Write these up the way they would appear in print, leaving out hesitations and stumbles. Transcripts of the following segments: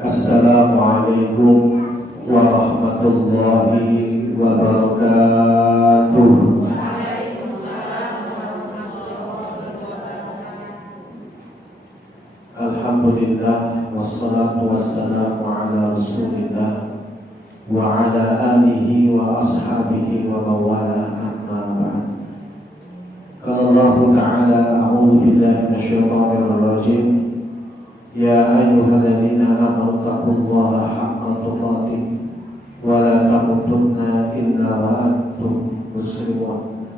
Assalamualaikum warahmatullahi wabarakatuh. Alhamdulillah wassalatu wassalamu ala Rasulillah wa ala alihi wa ashabihi wa mawala amma ba'd. Qala Allah Ta'ala a'udzu billahi minasyaitonir rajim. Ya ayyuhalladzina amanu taqullaha haqqa tuqatih wa la tamutunna illa wa antum muslimun.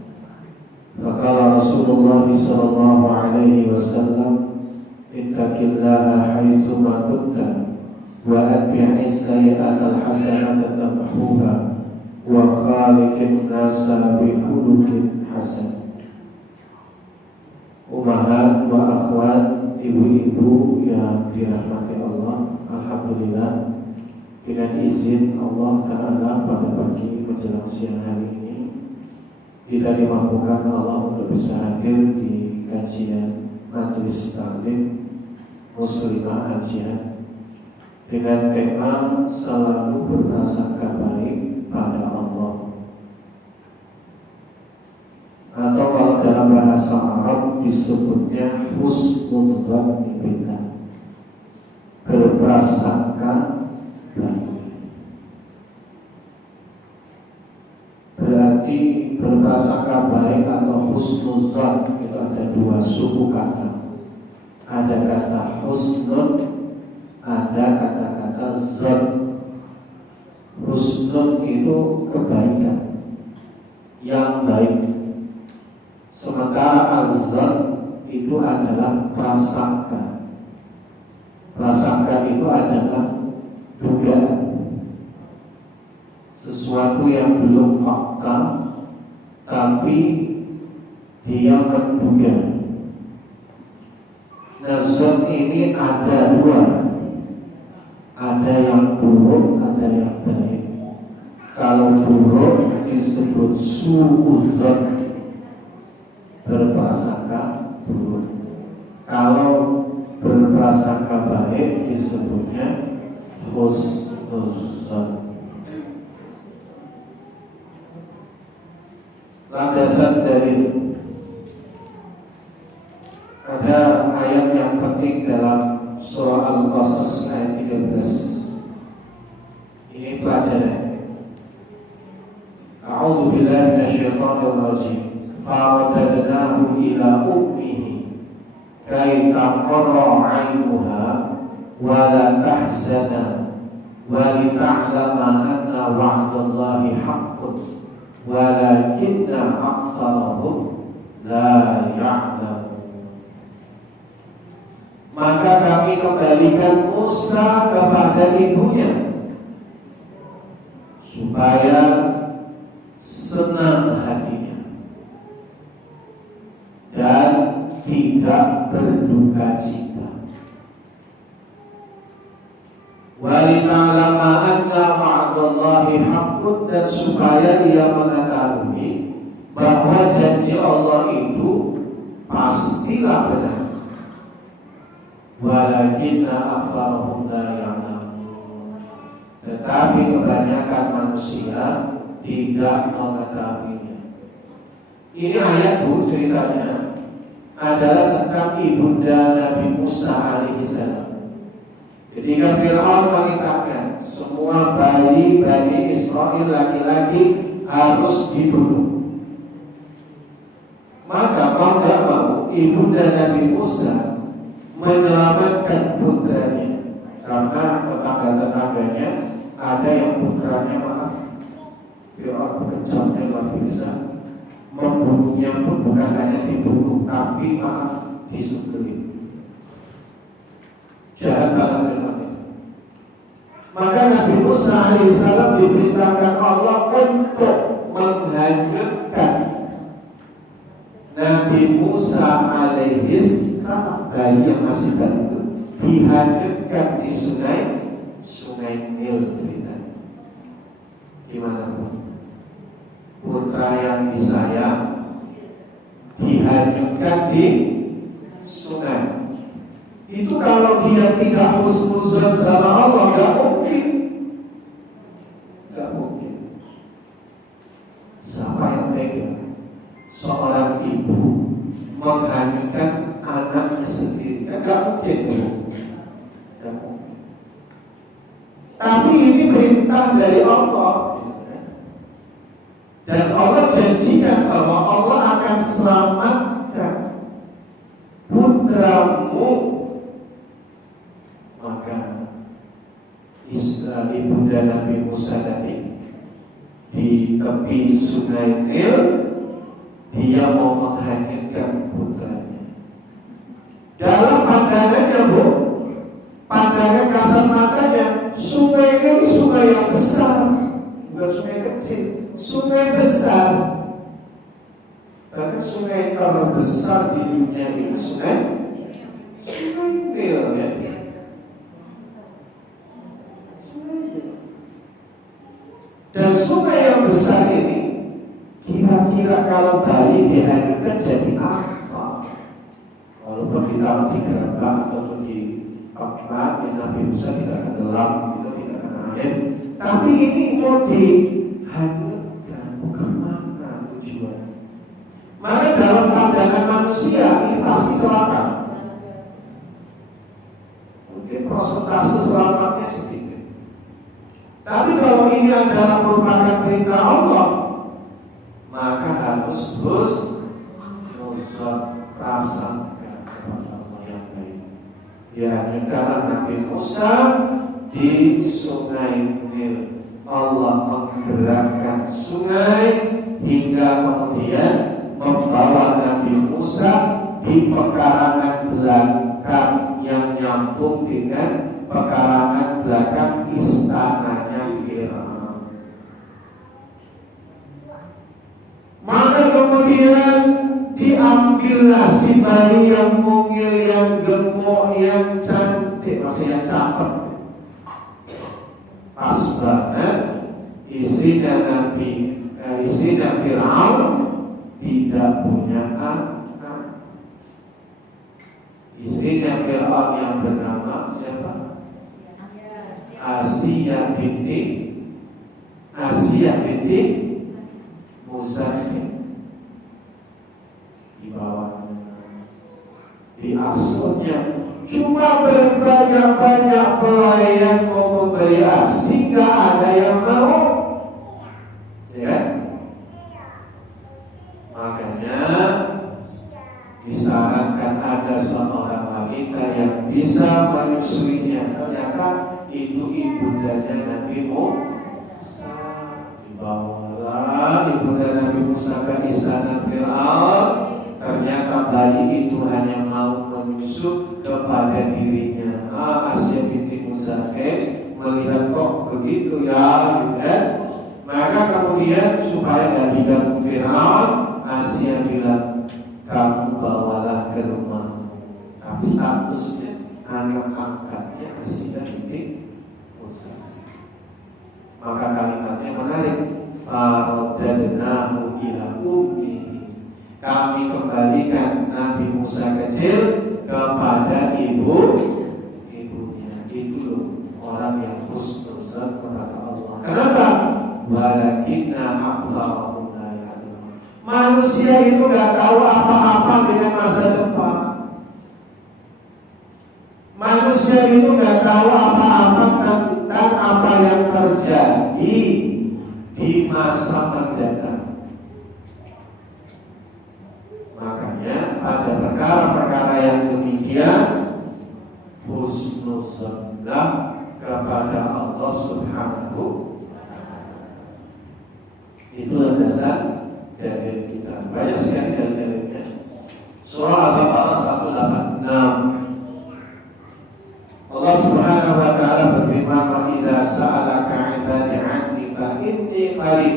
Faqala Rasulullah sallallahu alaihi wasallam, ittaqillaha haitsu ma kunta wa atbi'is sayyi'atal hasanata tamhuha wa khaliqin nasa bi khuluqin hasan. Ummahat wa akhwat, ibu-ibu yang dirahmati Allah, alhamdulillah dengan izin Allah Ta'ala pada pagi menjelang siang hari ini kita dimampukan Allah untuk bisa hadir di kajian majelis taklim Muslimah Ajian dengan tema selalu berprasangka baik pada Allah, atau kalau dalam bahasa Arab disebutnya husnul dzanni billah, berprasangka baik. Berarti berprasangka baik atau husnul dzan itu ada dua suku kata. Ada kata husnul, ada kata-kata dzan. Husnul itu kebaikan yang baik, sementara al-dzan itu adalah prasangka. Prasangka itu adalah dugaan, sesuatu yang belum fakta tapi dia menduga. Dzan ini ada dua, ada yang buruk, ada yang baik. Kalau buruk disebut su'udzan, berprasangka buruk. Kalau berprasangka baik disebutnya husnuzan. Landasan dari ada ayat yang penting dalam surah Al-Qasas ayat 13. Ini pelajaran. A'udzu billahi minasyaitonir rajim. Faradadnahu ila ummihi kay taqarra 'ainuha wa la tahzana wa li ta'lama anna wa'dallahi haqqun walakinna aktsarahum la ya'lamun. Maka kami kembalikan Musa kepada ibunya supaya senang hatinya dan tidak berduka cita. Walina'lama anna wa'dallahi haqqun, dan supaya ia mengetahui bahwa janji Allah itu pastilah benar. Walakinna aktsarahum la ya'lamun, tetapi kebanyakan manusia tidak mengetahuinya. Ini ayat ceritanya adalah tentang ibunda Nabi Musa alaihissalam. Ketika Fir'aun memerintahkan semua bayi Bani Israel laki-laki harus dibunuh, maka mau tidak mau ibunda Nabi Musa menyelamatkan putranya, karena tetangga-tetangganya ada yang putranya Fir'aun kejamnya luar biasa, membunuhnya pun bukan hanya dibunuh tapi disembelih. Jahat banget Fir'aun. Maka Nabi Musa alaihissalam diperintahkan Allah untuk menghanyutkan Nabi Musa alaihissalam, bayi yang masih bayi itu dihanyutkan di sungai Nil. Ceritanya gimana pun putra yang disayang dihanyutkan di sungai. Itu kalau dia tidak husnuzan sama Allah, tega seorang ibu menghanyutkan anaknya sendiri. Enggak mungkin, Bu. Enggak mungkin. Tapi ini perintah dari Allah. Dan Allah janjikan bahwa Allah akan selamatkan putramu. Maka ibunda Nabi Musa tadi di tepi sungai Nil, dia mau menghanyutkan putranya. Dalam pandangannya, Bu, pandangan kasar matanya, sungai ini sungai yang besar, bukan sungai kecil, sungai besar. Karena sungai terbesar di dunia ini sungai Nil, ya. Dan sungai yang besar ini, kira-kira kalau Bali dihanyutkan jadi apa? Walaupun kita digerakkan atau di tempat yang Nabi Musa tidak tenggelam, tidak kena air, tapi ini mau dihanyutkan, kemana tujuan? Maka dalam pandangan manusia ini pasti celaka. Mungkin persentase selamatnya sedikit. Tapi kalau ini adalah merupakan perintah Allah, maka harus terus rasakan kepada Allah yang baik. Ya, negara Nabi Musa di sungai Nil, Allah menggerakkan sungai hingga kemudian membawa Nabi Musa di pekarangan belakang yang nyambung dengan pekarangan belakang istananya Firaun. Maka kemudian diambillah si bayi yang mungil, yang gemuk, yang cantik, maksudnya cakep. Pas banget istrinya Firaun tidak punya anak. Istrinya Firaun yang bernama siapa? Asia binti Muzahir. Di bawahnya, di asuhnya cuma berbanyak-banyak pelayan mau memberi ASI, nggak ada yang mau, ya. Makanya disarankan ada seorang wanita yang bisa menyusuinya. Ternyata itu ibundanya Nabi Musa. Dibawalah ibunda Nabi Musa ke istana Firaun. Ternyata bayi itu hanya mau menyusup kepada dirinya. Asia binti Muzahir melihat kok begitu, ya, gitu. Maka kemudian supaya tidak diganggu Firaun, Asia bilang, kamu bawalah ke rumah. Tapi statusnya anak angkatnya Asia binti Muzahir. Maka kalimatnya menarik. Faradadnahu ila ummihi. Kami kembalikan Nabi Musa kecil kepada ibunya. Itu loh orang yang husnuzan kepada Allah. Kenapa? Walakinna aktsarahum la ya'lamun. Manusia itu nggak tahu apa-apa dengan masa depan. Manusia itu nggak tahu apa-apa tentang apa yang terjadi di masa mendatang. Makanya pada perkara-perkara yang demikian husnuzanlah kepada Allah Subhanahu. Itulah dasar dari kita. Banyak sekali dalil-dalilnya. Surah Al-Baqarah 186. Allah Subhanahu wa taala berfirman, "Wa idza sa'alaka 'ibadi 'anni fa inni qarib."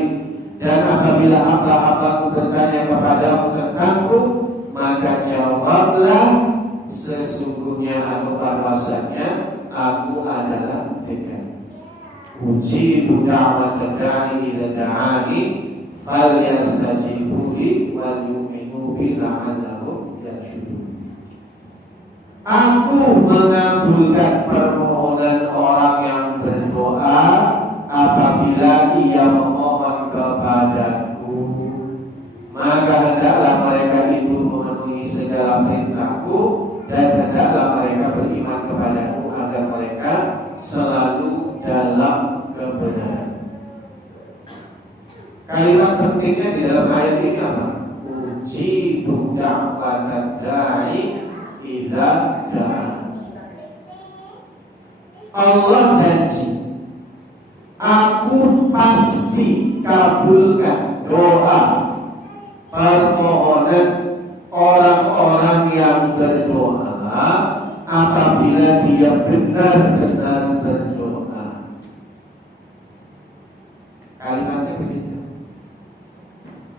Dan apabila hamba-hambaku bertanya kepadamu tentangku, maka jawablah, sesungguhnya atau bahwasanya aku adalah dekat. Ujibu da'wata da'i idza da'ani falyastajibu li wal yu'minu bi la'allahum yarshudun. Aku mengabulkan permohonan orang yang berdoa apabila ia memohon kepadaku. Kalimat pentingnya di dalam ayat ini apa? Uji da'watad da'i idza da'a. Allah janji, aku pasti kabulkan doa permohonan orang-orang yang berdoa apabila dia benar-benar berdoa. Kalimatnya begitu.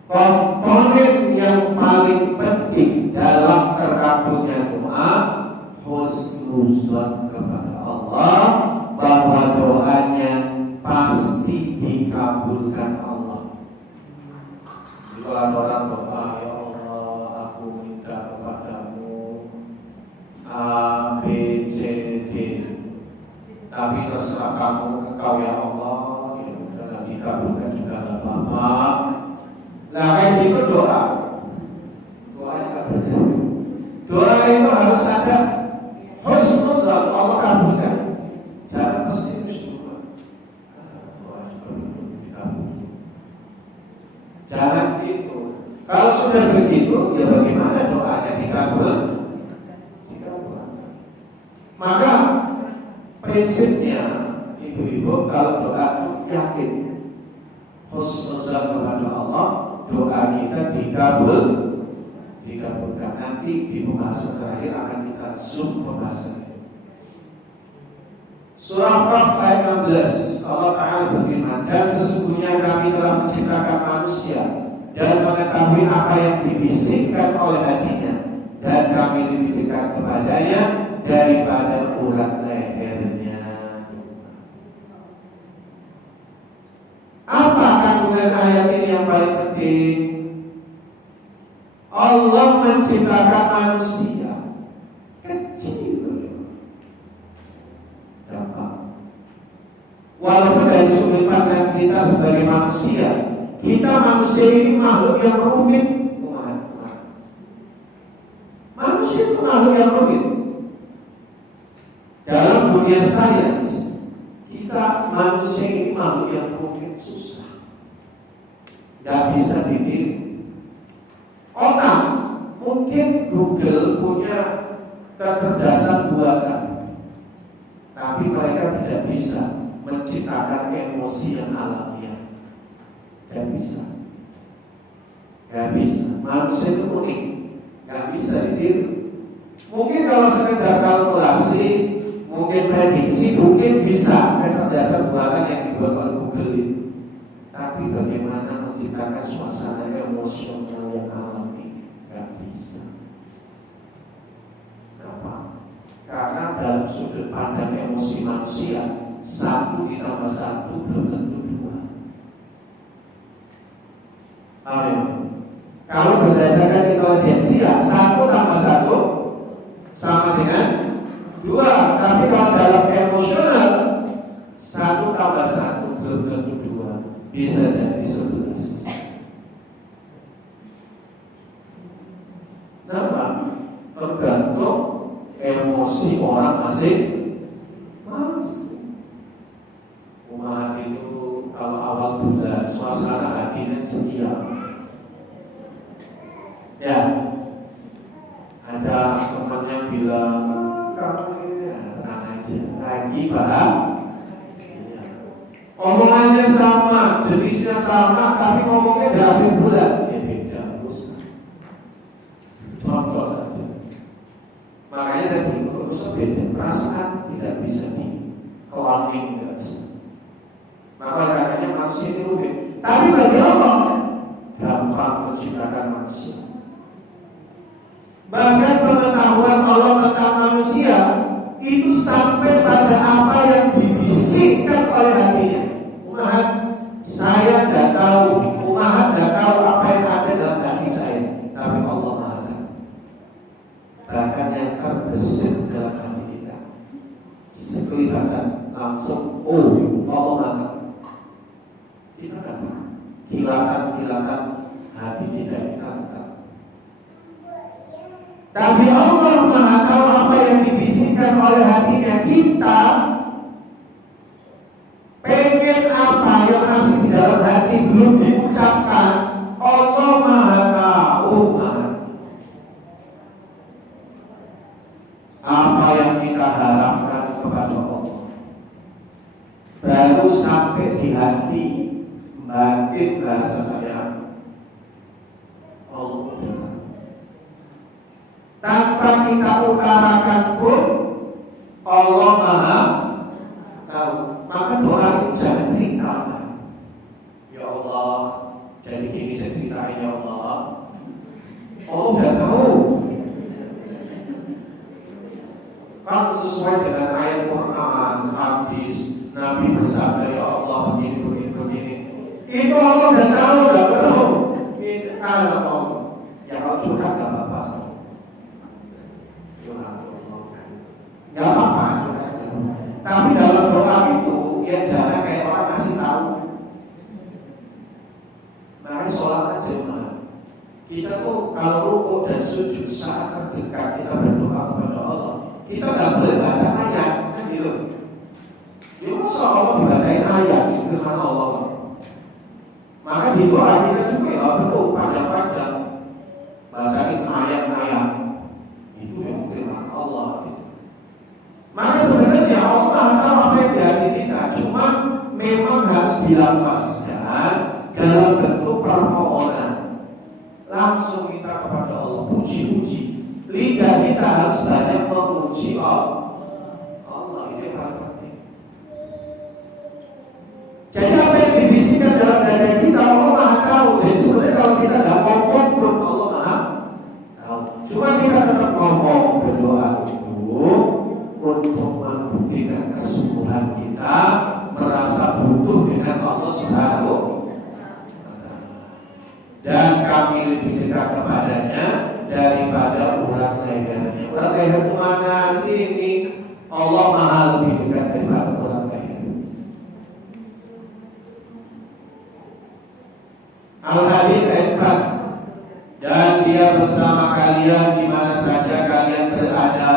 Komponen yang paling penting dalam terkabulnya doa husnuzon kepada Allah, bahwa doanya pasti dikabulkan Allah. Jika orang doa, ya Allah, aku minta kepadamu A, B, C, D, tapi terserah kamu, engkau ya Allah, ya jangan dikabulkan juga tidak apa-apa. Nah kayak gitu doa itu harus ada husnuzon, Allah kabulkan. Jangan pesimis juga. Doa juga belum dikabulkan. Jangan itu. Kalau sudah begitu, ya bagaimana doanya dikabulkan? Maka prinsipnya ibu-ibu kalau doa itu yakin husnuzon kepada Allah, doa kita dikabulkan. Nanti di pembahasan terakhir akan kita zoom pembahasannya. Surah Qaf ayat 16, Allah Ta'ala berfirman, dan sesungguhnya kami telah menciptakan manusia dan mengetahui apa yang dibisikkan oleh hatinya, dan kami lebih dekat kepadanya daripada urat lehernya. Apa kandungan ayat ini yang paling penting? Allah menciptakan manusia kecil, walaupun dari sudut pandang kita sebagai manusia, kita manusia ini makhluk yang rumit. Manusia itu makhluk yang rumit. Dalam dunia sains, kita manusia ini makhluk yang rumit, susah, tidak bisa ditiru. Otak, mungkin Google punya kecerdasan buatan, tapi mereka tidak bisa menciptakan emosi yang alamiah. Tidak bisa. Manusia itu unik, tidak bisa ditiru. Mungkin kalau sekedar kalkulasi, mungkin prediksi, mungkin bisa kecerdasan buatan yang dibuat oleh Google itu. Tapi bagaimana menciptakan suasana emosional yang alami? Tidak bisa. Kenapa? Karena dalam sudut pandang emosi manusia, 1 ditambah 1 belum tentu 2. Amin. Kalau berdasarkan intelijensi, 1 tambah 1 sama dengan 2. Tapi kalau dalam emosional, 1 tambah 1 belum tentu 2. Bisa jadi 11. Kenapa? Tergantung emosi orang masing-masing. Umat itu kalau awal bulan suasana hatinya ceria. Ya, ada teman yang bilang kamu ini tenang aja, lagi paham. Omongannya sama, jenisnya sama, tapi ngomongnya di akhir bulan ya beda. Contoh saja. Makanya tadi untuk beda perasaan tidak bisa dikeluarin, tidak bisa. Maka katanya manusia itu rumit. Tapi bagi Allah gampang menciptakan manusia. Bahkan pengetahuan Allah tentang manusia itu sampai pada apa yang dibisikkan oleh hatinya. Umat, saya tidak tahu. Umat tidak tahu apa yang ada dalam hati saya. Tapi Allah Maha tahu. Bahkan yang terbesit dalam hati kita, sekelibatan langsung, Allah Maha tahu. Kita kan hilangkan hati kita tahu. Tapi Allah Maha tahu apa yang dibisikkan oleh hatinya. Kita pengen apa yang masih di dalam hati ini belum diucapkan, Allah Maha tahu apa yang kita harapkan kepada Allah. Baru sampai di hati batin rasa sayang Allah. Tanpa kita utarakan pun Allah Maha tahu. Maka doa itu jangan cerita. Ya Allah, jadi gini saya ceritain ya Allah. Allah udah tahu. Kalau sesuai dengan ayat Quran, hadis, Nabi bersabda ya Allah begini. Itu Allah udah tahu, udah perlu. Kalau ya kalau curhat nggak apa-apa. Nggak apa-apa curhat. Tapi dalam doa itu ya jangan kayak orang ngasih tahu. Nah, sholat aja mah. Kita tuh kalau rukuk dan sujud saat terdekat kita berdoa kepada Allah, kita nggak boleh baca ayat, kan gitu. Ya masa Allah dibacain ayat firman Allah. Maka di doa kita juga ya perlu panjang-panjang bacain ayat-ayat itu yang firman Allah. Maka sebenarnya Allah tahu apa yang di hati kita, cuma memang harus dilafazkan dalam bentuk permohonan. Langsung minta kepada Allah, puji-puji. Lidah kita harus banyak memuji Allah. Ini yang paling penting. Jadi apa yang dibisikkan dalam dada kita Allah Maha tahu. Jadi sebenarnya kalau kita nggak ngomong pun Allah Maha tahu. Cuma kita tetap ngomong berdoa itu untuk membuktikan kesungguhan kita merasa butuh dengan Allah Subhanahu dan kami lebih dekat kepadanya daripada urat lehernya. Urat leher itu mana? Ini Allah Maha lebih dekat daripada urat leher. Al-Hadid ayat 4. Dan dia bersama kalian di mana saja kalian berada,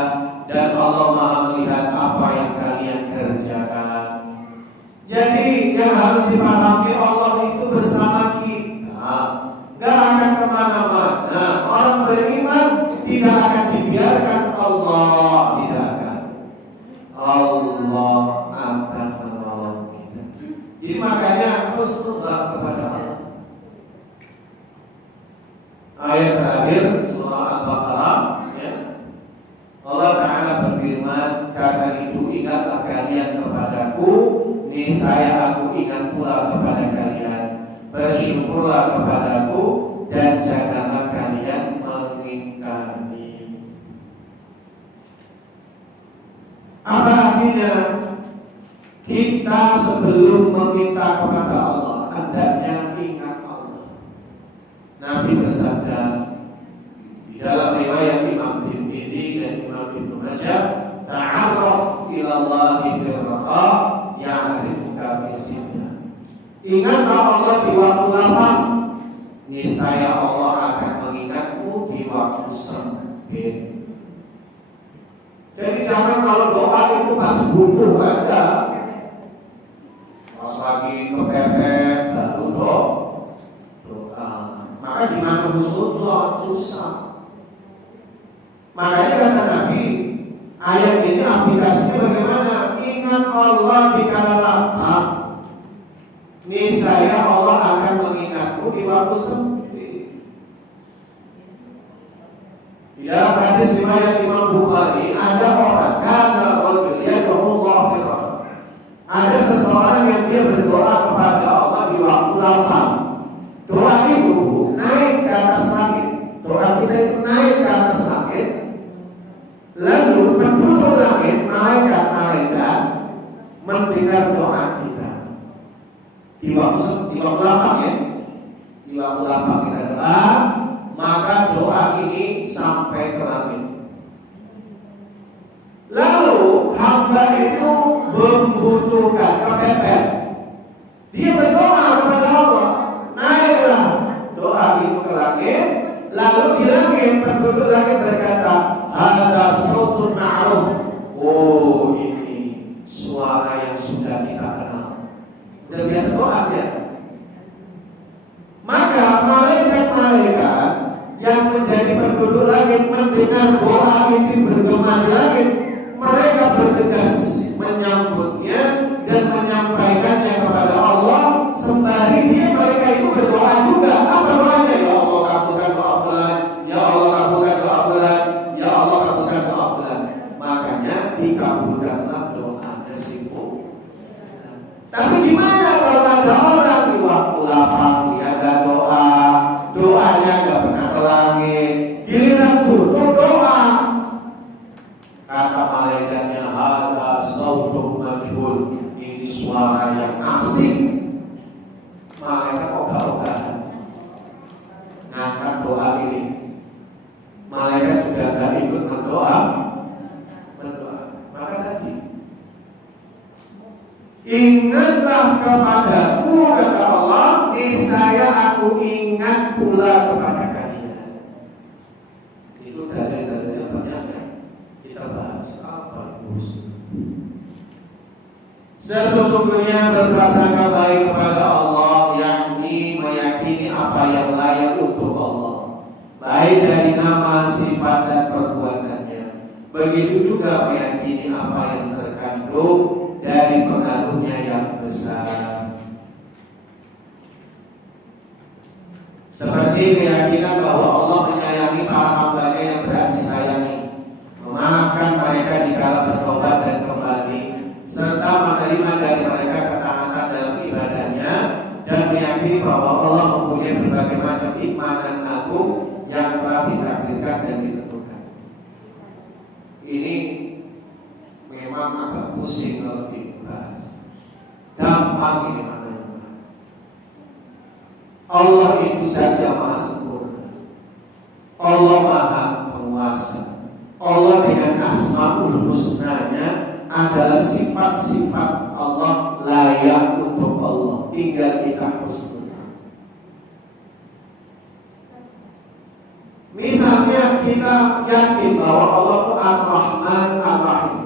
dan Allah Maha melihat apa yang kalian kerjakan. Jadi yang harus dipahami Allah itu bersama kita, gak akan kemana-mana. Orang beriman tidak akan dibiarkan Allah, tidak akan. Allah akan menolong kita. Jadi makanya husnuzan kepada Allah. Ayat terakhir surah Al-Baqarah, ya. Allah Ta'ala berfirman, karena itu ingatlah kalian kepadaku, niscaya aku ingat pula kepada kalian. Bersyukurlah kepadaku dan janganlah kalian mengingkari. Apa artinya? Kita sebelum meminta kepada Allah hendaknya ingat Allah. Nabi bersabda di dalam riwayat Imam Tirmidzi dan Imam Ibnu Majah, ta'arraf ila Allah fil raha ya'rifuka fis shiddah. Ingatlah Allah di waktu lapang, niscaya Allah akan mengingatmu di waktu sempit. Jadi jangan kalau doa itu pas butuh ada, pas lagi kepepet lalu doa. Maka di mana susah. Makanya kata Nabi, ayat ini aplikasinya bagaimana? Ingat Allah di kala lapang, niscaya Allah akan mengingatmu di waktu sempit. Di dalam hadis riwayat Imam Bukhari, ada orang kana rajul yad'ullah fi rahmah. Ada seseorang yang dia berdoa kepada Allah di waktu lapang. Doa itu naik ke atas langit. Doa kita itu naik ke atas langit. Lalu penduduk langit, malaikat mendengar doa kita. Di waktu lapang ya. Di waktu lapang kita doa, maka doa ini sampai ke langit. Lalu hamba itu membutuhkan kepepet. Dia berdoa kepada Allah, naiklah doa itu ke langit. Lalu di langit penduduk langit berkata, ada sautun ma'ruf. Oh, ini suara yang sudah kita kenal. Udah biasa doa ya. Tapi gimana kalau ada orang di waktu lapang dia ada doa, doanya nggak pernah ke langit, giliran butuh doa, kata malaikatnya hadza sautum majhul, ini suara yang asing. Malaikat ogah-ogahan ngangkat doa ini. Malaikat juga gak ikut berdoa. Maka tadi, ingatlah kepadaku, kata Allah, niscaya aku ingat pula kepada kalian. Itu dalil-dalil banyak kan? Kita bahas apa itu? Sesungguhnya berprasangka baik kepada Allah, yakni meyakini apa yang layak untuk Allah, baik dari nama, sifat, dan perbuatannya. Begitu juga meyakini apa yang terkandung dari pengaruhnya yang besar, seperti keyakinan bahwa Allah menyayangi para hambanya yang berat disayangi, memaafkan mereka dikala bertobat dan kembali, serta menerima dari mereka ketaatan dalam ibadahnya, dan meyakini bahwa Allah mempunyai berbagai macam hikmah dan agung yang telah ditakdirkan dan ditentukan. Ini memang agak pusing kalau dibahas. Gampang ini maknanya. Allah itu saja maha sempurna. Allah maha penguasa. Allah dengan asmaul husnanya adalah sifat-sifat Allah layak untuk Allah, tinggal kita husnul. Misalnya kita yakin bahwa Allah itu Ar-Rahman Ar-Rahim,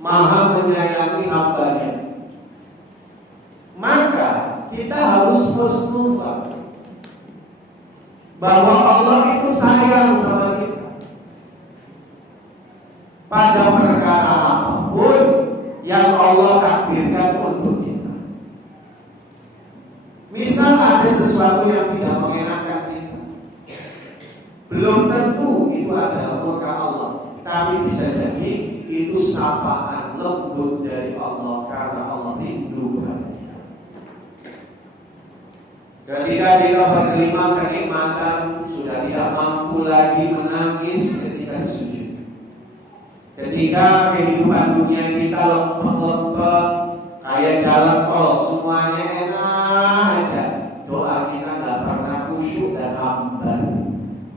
maha menyayangi hambanya, maka kita harus husnul bahwa Allah itu sayang sama kita pada perkara apapun yang Allah takdirkan untuk kita. Misal ada sesuatu yang tidak mengenakan kita, belum tentu itu adalah murka Allah, tapi bisa jadi itu sapaan lembut dari Allah karena Allah rindu kepada kita. Ketika kita menerima kenikmatan, sudah tidak mampu lagi menangis ketika sujud. Ketika kehidupan dunia kita lempeng-lempeng kayak jalan tol, semuanya enak aja, doa kita nggak pernah khusyuk dan hambar.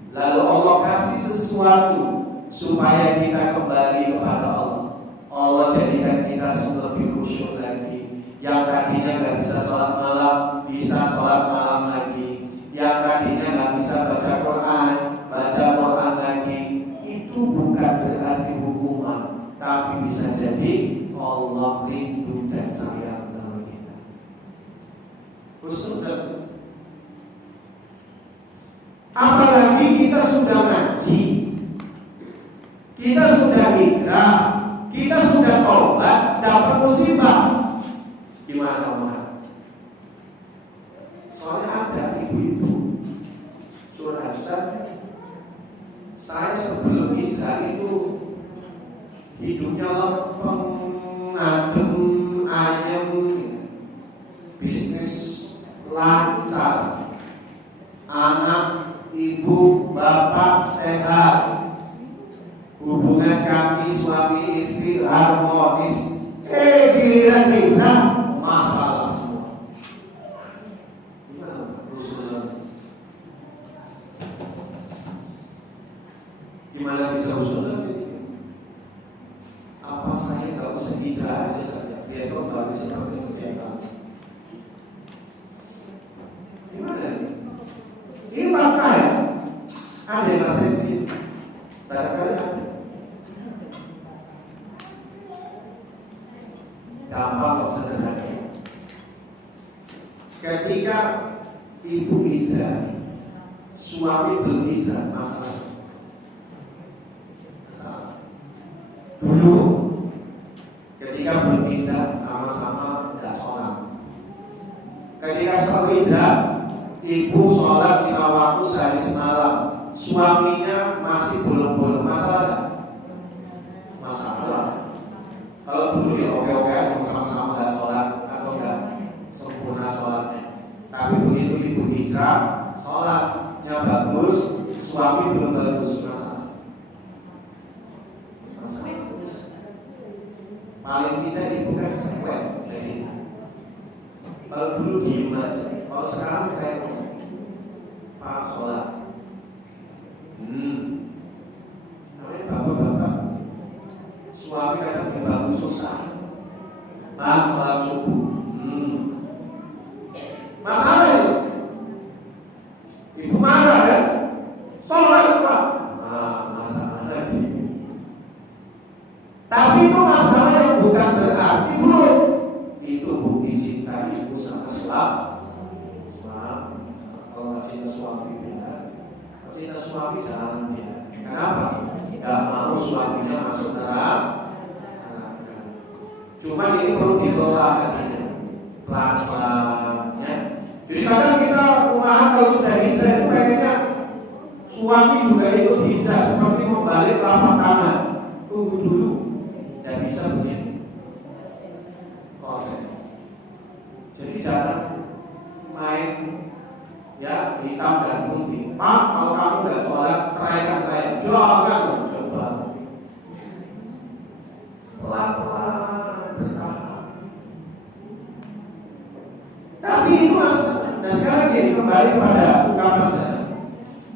Lalu Allah kasih sesuatu supaya kita kembali kepada Allah. Allah jadikan kita lebih khusyuk lagi. Yang tadinya nggak bisa sholat malam, bisa sholat malam lagi. Yang tadinya nggak bisa baca Quran lagi. Itu bukan berarti hukuman, tapi bisa jadi Allah rindu dan sayang sama kita. Khususnya, apalagi kita sudah ngaji, kita sudah hijrah, kita sudah tobat, dapat musibah. Gimana Omar? Soalnya ada ibu-ibu curhat, saya sebelum hijrah itu hidupnya lempeng, ngadem, ayam, bisnis lancar, anak, ibu, bapak sehat, hubungan kami suami istri harmonis. Giliran hijrah masalah semua. Gimana bisa usul? Apa saya nggak usah hijrah aja saja? Biar kau tahu seperti apa. Gimana? Ini fakta ya. Ada yang rasa begitu. Barangkali ada. Gampang kok sederhana. Ketika ibu hijrah, suami belum hijrah, masalah. Dulu ketika belum hijrah sama-sama tidak sholat. Ketika sholat hijrah, ibu sholat 5 waktu sehari semalam, suaminya masih belum masalah. Masalah. Kalau dulu ya oke-oke aja sama-sama tidak sholat atau hijrah, sholatnya bagus, suami belum bagus, masalah. Paling tidak ibu kan cewek, jadi kalau dulu diem aja, kalau sekarang saya Pak sholat. Namanya bapak-bapak, suami kadang dibangun susah. Pak sholat subuh. Masalah itu. Ibu marah kan? Sholat Pak. Masalah lagi. Tapi itu masalah yang bukan berarti buruk. Itu bukti cinta ibu sama suami. Kalau cinta suami benar, kalau cinta suami jangan dia. Kenapa? Tidak mau suaminya masuk neraka. Cuma ini perlu dikelola hatinya, pelan-pelan. Jadi kadang kita rumahan kalau sudah hijrah itu kayaknya suami juga ikut hijrah seperti membalik telapak tangan. Tunggu dulu, tidak bisa begini. Proses. Jadi jangan main ya hitam dan putih. Pak, kalau kamu nggak sholat, ceraikan saya. Jangan coba. Pelan-pelan bertahap. Tapi itu masalah. Nah sekarang ini kembali kepada ungkapan saya.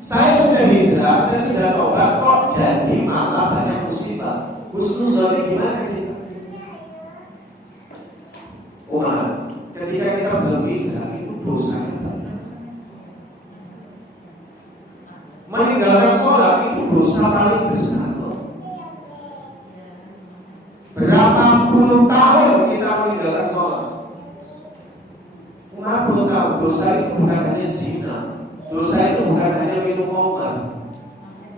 Saya sudah hijrah, saya sudah tobat, kok jadi malah banyak musibah. Husnuzon gimana kita? Ketika kita belum hijrah itu dosa kita. Meninggalkan sholat itu dosa paling besar. Berapa puluh tahun kita meninggalkan sholat? Berapa puluh tahun? Dosa itu bukan hanya zina, dosa itu bukan hanya minum obat.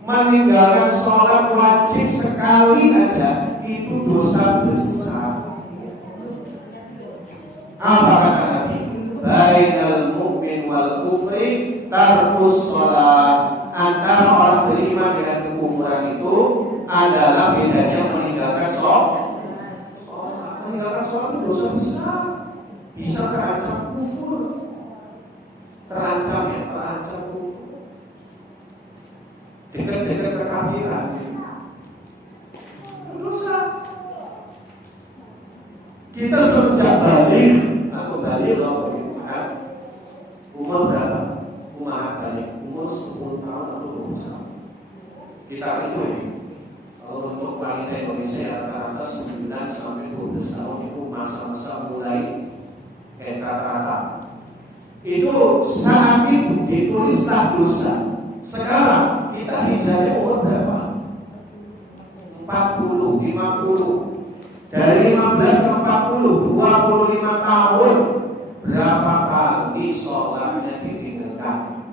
Meninggalkan sholat wajib sekali aja itu dosa besar. Apa kata Nabi? Bainal mu'min wal kufri tarkus sholat. Antara orang beriman dengan kekufuran itu adalah bedanya meninggalkan sholat. Meninggalkan sholat itu dosa besar, bisa terancam kufur. Terancam kufur. Dekat-dekat kekafiran. Dosa. Kita sejak balik umur berapa? Umur balik umur 10 tahun atau 20 tahun. Kita itu kalau untuk wanita Indonesia rata-rata 9 sampai 12 tahun itu masa-masa mulai rata-rata. Itu saat itu ditulis dosa. Sekarang kita hijrahnya umur berapa? 40, 50. Dari 15 ke 40, 25 tahun. Berapa kali sholatnya ditinggalkan?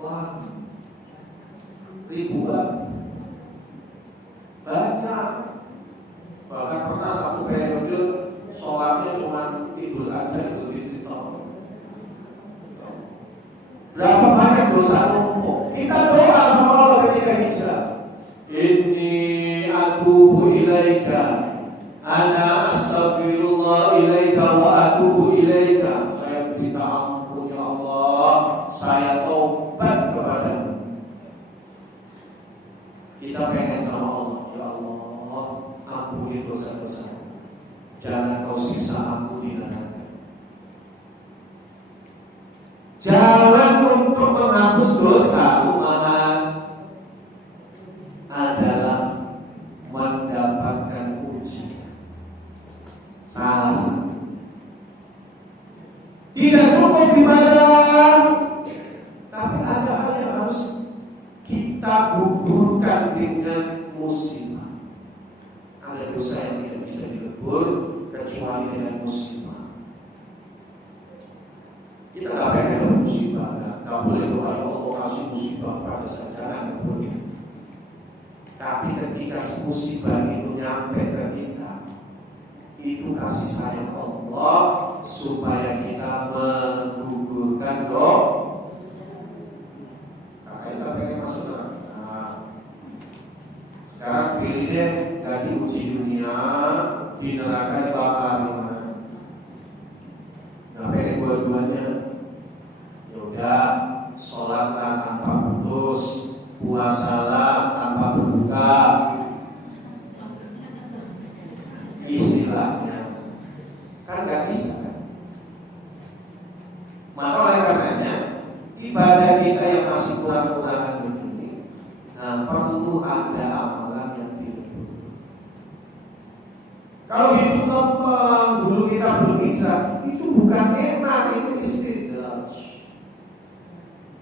Wah, ribuan. Banyak. Bahkan pernah satu periode sholatnya cuma Idul Adha, Idul Fitri. Berapa banyak dosa numpuk. Kita doa sama Allah ketika hijrah. Inni atubu ilaika, ana astaghfirullah ilaika wa atubu ilaika. Saya minta ampun ya Allah, saya taubat kepadamu. Kita pengen sama Allah, ya Allah, ampuni dosa-dosa. Jangan kau siksa aku di neraka. Jalan untuk menghapus dosa umat adalah mendapatkan ujian. Salah satu. Tidak cukup ibadah, tapi ada hal yang harus kita gugurkan dengan musibah. Ada dosa yang tidak bisa dikebur kecuali dengan musibah. Kita nggak pengen musibah, nggak boleh doa Allah kasih musibah pada saya, nggak boleh. Tapi ketika musibah itu nyampe ke kita, itu kasih sayang Allah supaya kita menggugurkan doa. Kakak kita pengen masuk neraka. Sekarang pilih deh, nggak diuji dunia, di neraka dibakar. Nggak pengen dua-duanya. istilahnya. Kan nggak bisa kan? Maka oleh karenanya ibadah kita yang masih kurang-kurangan begini, perlu ada amalan yang tidak. Kalau hidup lempeng, dulu kita berhijrah, itu bukan nikmat, itu istidraj.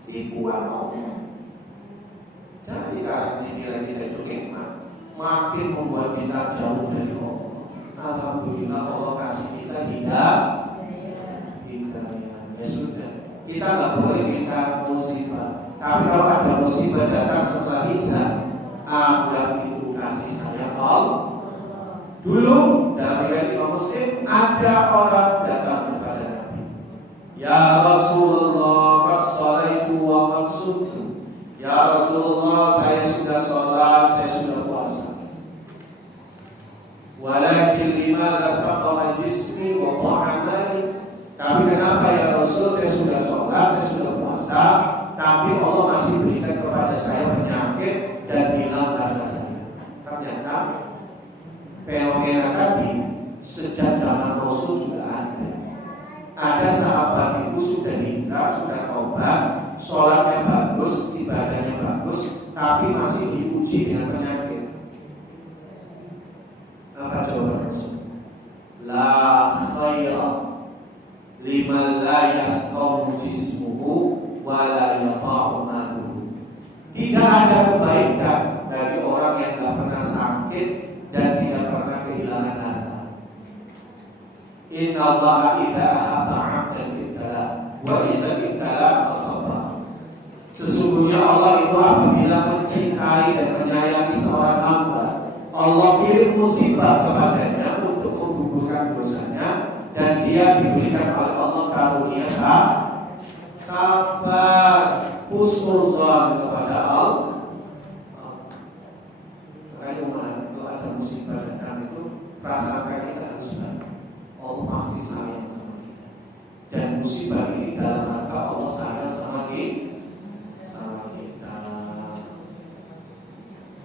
Tipuan Allah. Jadi kalau dikira kita itu nikmat, makin membuat kita jauh dari Allah. Alhamdulillah Allah kasih kita hidayah. Ya sudah, kita nggak boleh minta musibah. Tapi kalau ada musibah datang setelah hijrah, agar itu kasih sayang Allah. Dulu dalam riwayat Imam Muslim ada orang datang kepada Nabi. Ya Rasulullah, qad shalaitu wa qad sumtu. Ya Rasulullah, saya sudah sholat, saya sudah puasa. Walakin limadha saqama jismi wa ta'amali. Tapi kenapa ya Rasul, saya sudah sholat, saya sudah puasa, tapi Allah masih berikan kepada saya penyakit dan hilang darah saya. Ternyata fenomena tadi sejak zaman Rasul juga ada. Ada sahabat itu sudah hijrah, sudah taubat, sholatnya bagus, ibadahnya bagus, tapi masih diuji dengan penyakit. Apa jawaban Rasul? La khaira liman la yasqamu jismuhu wa la yata'u maluhu. Tidak ada kebaikan bagi orang yang tidak pernah sakit dan tidak pernah kehilangan harta. Inna Allah idza ahabba 'abdan ibtala wa idza ibtala fasabara. Sesungguhnya Allah itu apabila mencintai dan menyayangi seorang hamba, Allah kirim musibah kepadanya untuk menggugurkan dosanya, dan dia diberikan oleh Allah karunia sabar, husnuzan kepada Allah. Makanya kalau ada musibah datang itu rasakan kita harus baik. Allah pasti sayang sama kita. Dan musibah ini dalam rangka Allah sayang sama kita.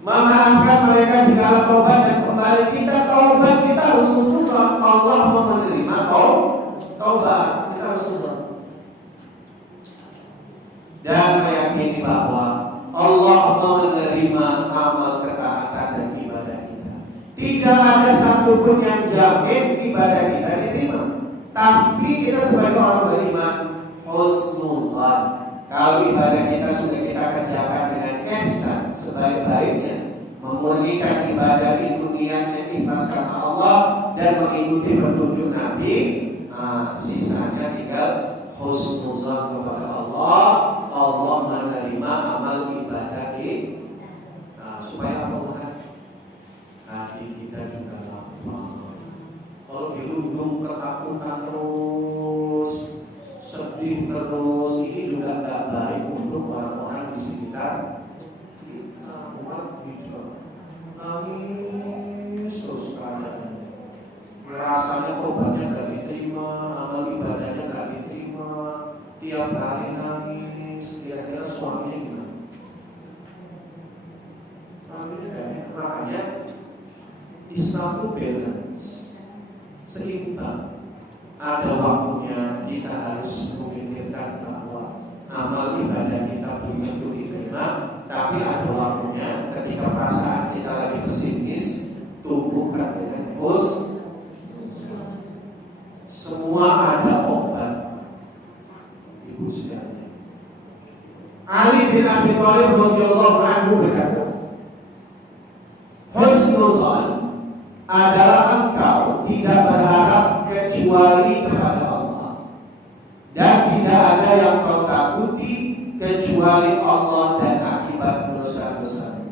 Memaafkan mereka di dalam taubat dan kembali. Kita taubat, kita harus husnuzan. Allah mau menerima taubat, kita harus husnuzan. Dan meyakini bahwa Allah menerima amal ketaatan dan ibadah kita. Tidak ada satupun yang jamin ibadah kita diterima. Tapi kita sebagai orang beriman husnuzan. Kalau ibadah kita sudah kita kerjakan dengan ihsan sebaik-baiknya, memurnikan ibadah itu niatnya ikhlas karena Allah dan mengikuti petunjuk Nabi, sisanya tinggal husnuzan kepada Allah. Allah menerima amal ibadah kita. Supaya apa? Hati kita juga lapang. Kalau dirundung ketakutan terus, sedih terus, ini juga tidak baik untuk orang-orang di sekitar kita. Umat juga nangis terus keadaannya, rasanya obatnya tidak diterima, amal ibadahnya tidak diterima, tiap hari nangis. Kira-kira suaminya gimana? Makanya Islam itu balance, seimbang. Ada waktunya kita harus memikirkan bahwa amal ibadah kita belum tentu diterima, tapi ada waktunya ketika perasaan kita lagi pesimis, tumbuhkan dengan semua ada obat. Ibu sekalian, Ali bin Abi Thalib radhiyallahu anhu berkata, husnuzan adalah engkau tidak berharap kecuali kepada Allah, dan tidak ada yang kau takuti kecuali Allah dan akibat dosa-dosa.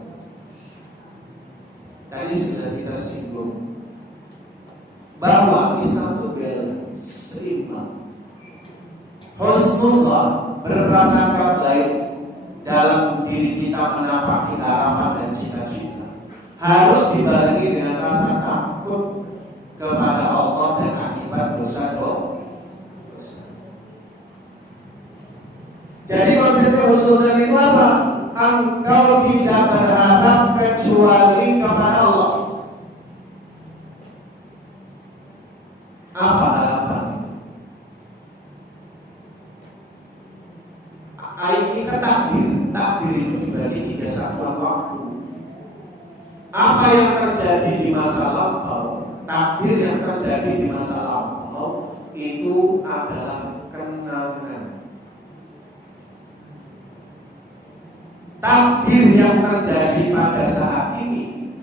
Tadi sudah kita singgung bahwa Islam itu balance, seimbang. Husnuzan berprasangka baik dalam diri kita menapaki harapan dan cita-cita, harus dibarengi dengan rasa takut kepada Allah dan akibat dosa-dosa. Jadi konsep husnuzan itu apa? Engkau tidak berharap kecuali kepada Allah. Apa harapan? Ini kan takdir itu dibagi 3 satuan waktu. Apa yang terjadi di masa lampau, takdir yang terjadi di masa lampau itu adalah kenangan. Takdir yang terjadi pada saat ini,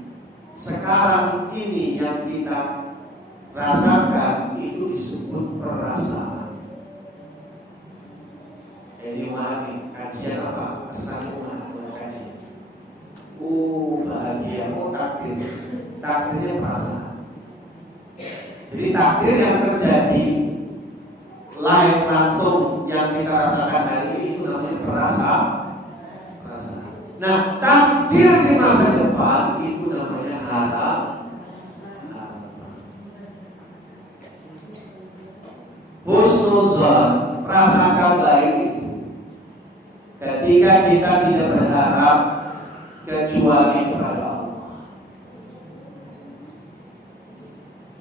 sekarang ini yang kita rasakan itu disebut perasaan. Ini mana kajian apa? Kesan mana kajian? Bahagia, takdir. Takdirnya perasaan. Jadi takdir yang terjadi live langsung yang kita rasakan hari ini itu namanya perasaan. Nah, takdir di masa depan itu namanya harapan. Husnuzan, prasangka baik itu ketika kita tidak berharap kecuali kepada Allah.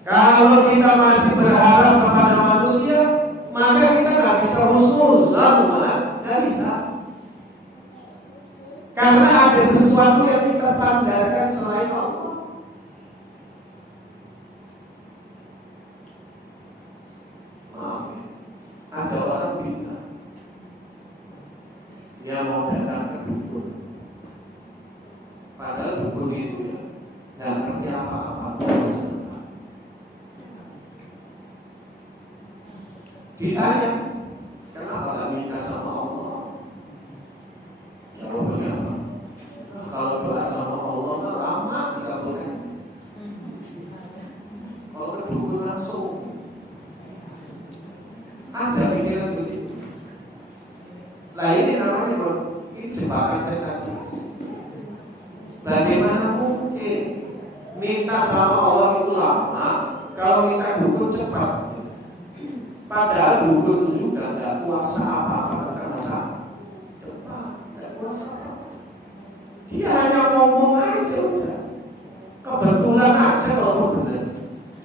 Kalau kita masih berharap kepada manusia, maka kita nggak bisa husnuzan, nggak bisa. Karena ada sesuatu yang kita sandarkan selain Allah. Maaf, ada orang bilang dia mau datang ke dukun. Padahal dukun itu ya nggak ngerti apa-apa. Ditanya, kenapa nggak minta sama Allah? Jawabannya apa? Kalau doa sama Allah kan lama dikabulkan. Kalau ke dukun langsung. Ada pikiran begitu. Lah ini namanya ini jebakan setan. Bagaimana mungkin minta sama Allah itu lama, kalau minta dukun cepat? Padahal dukun itu juga nggak kuasa apa-apa tentang masalah. Cepat, nggak kuasa apa. Dia hanya ngomong aja udah. Kebetulan aja kalau benar.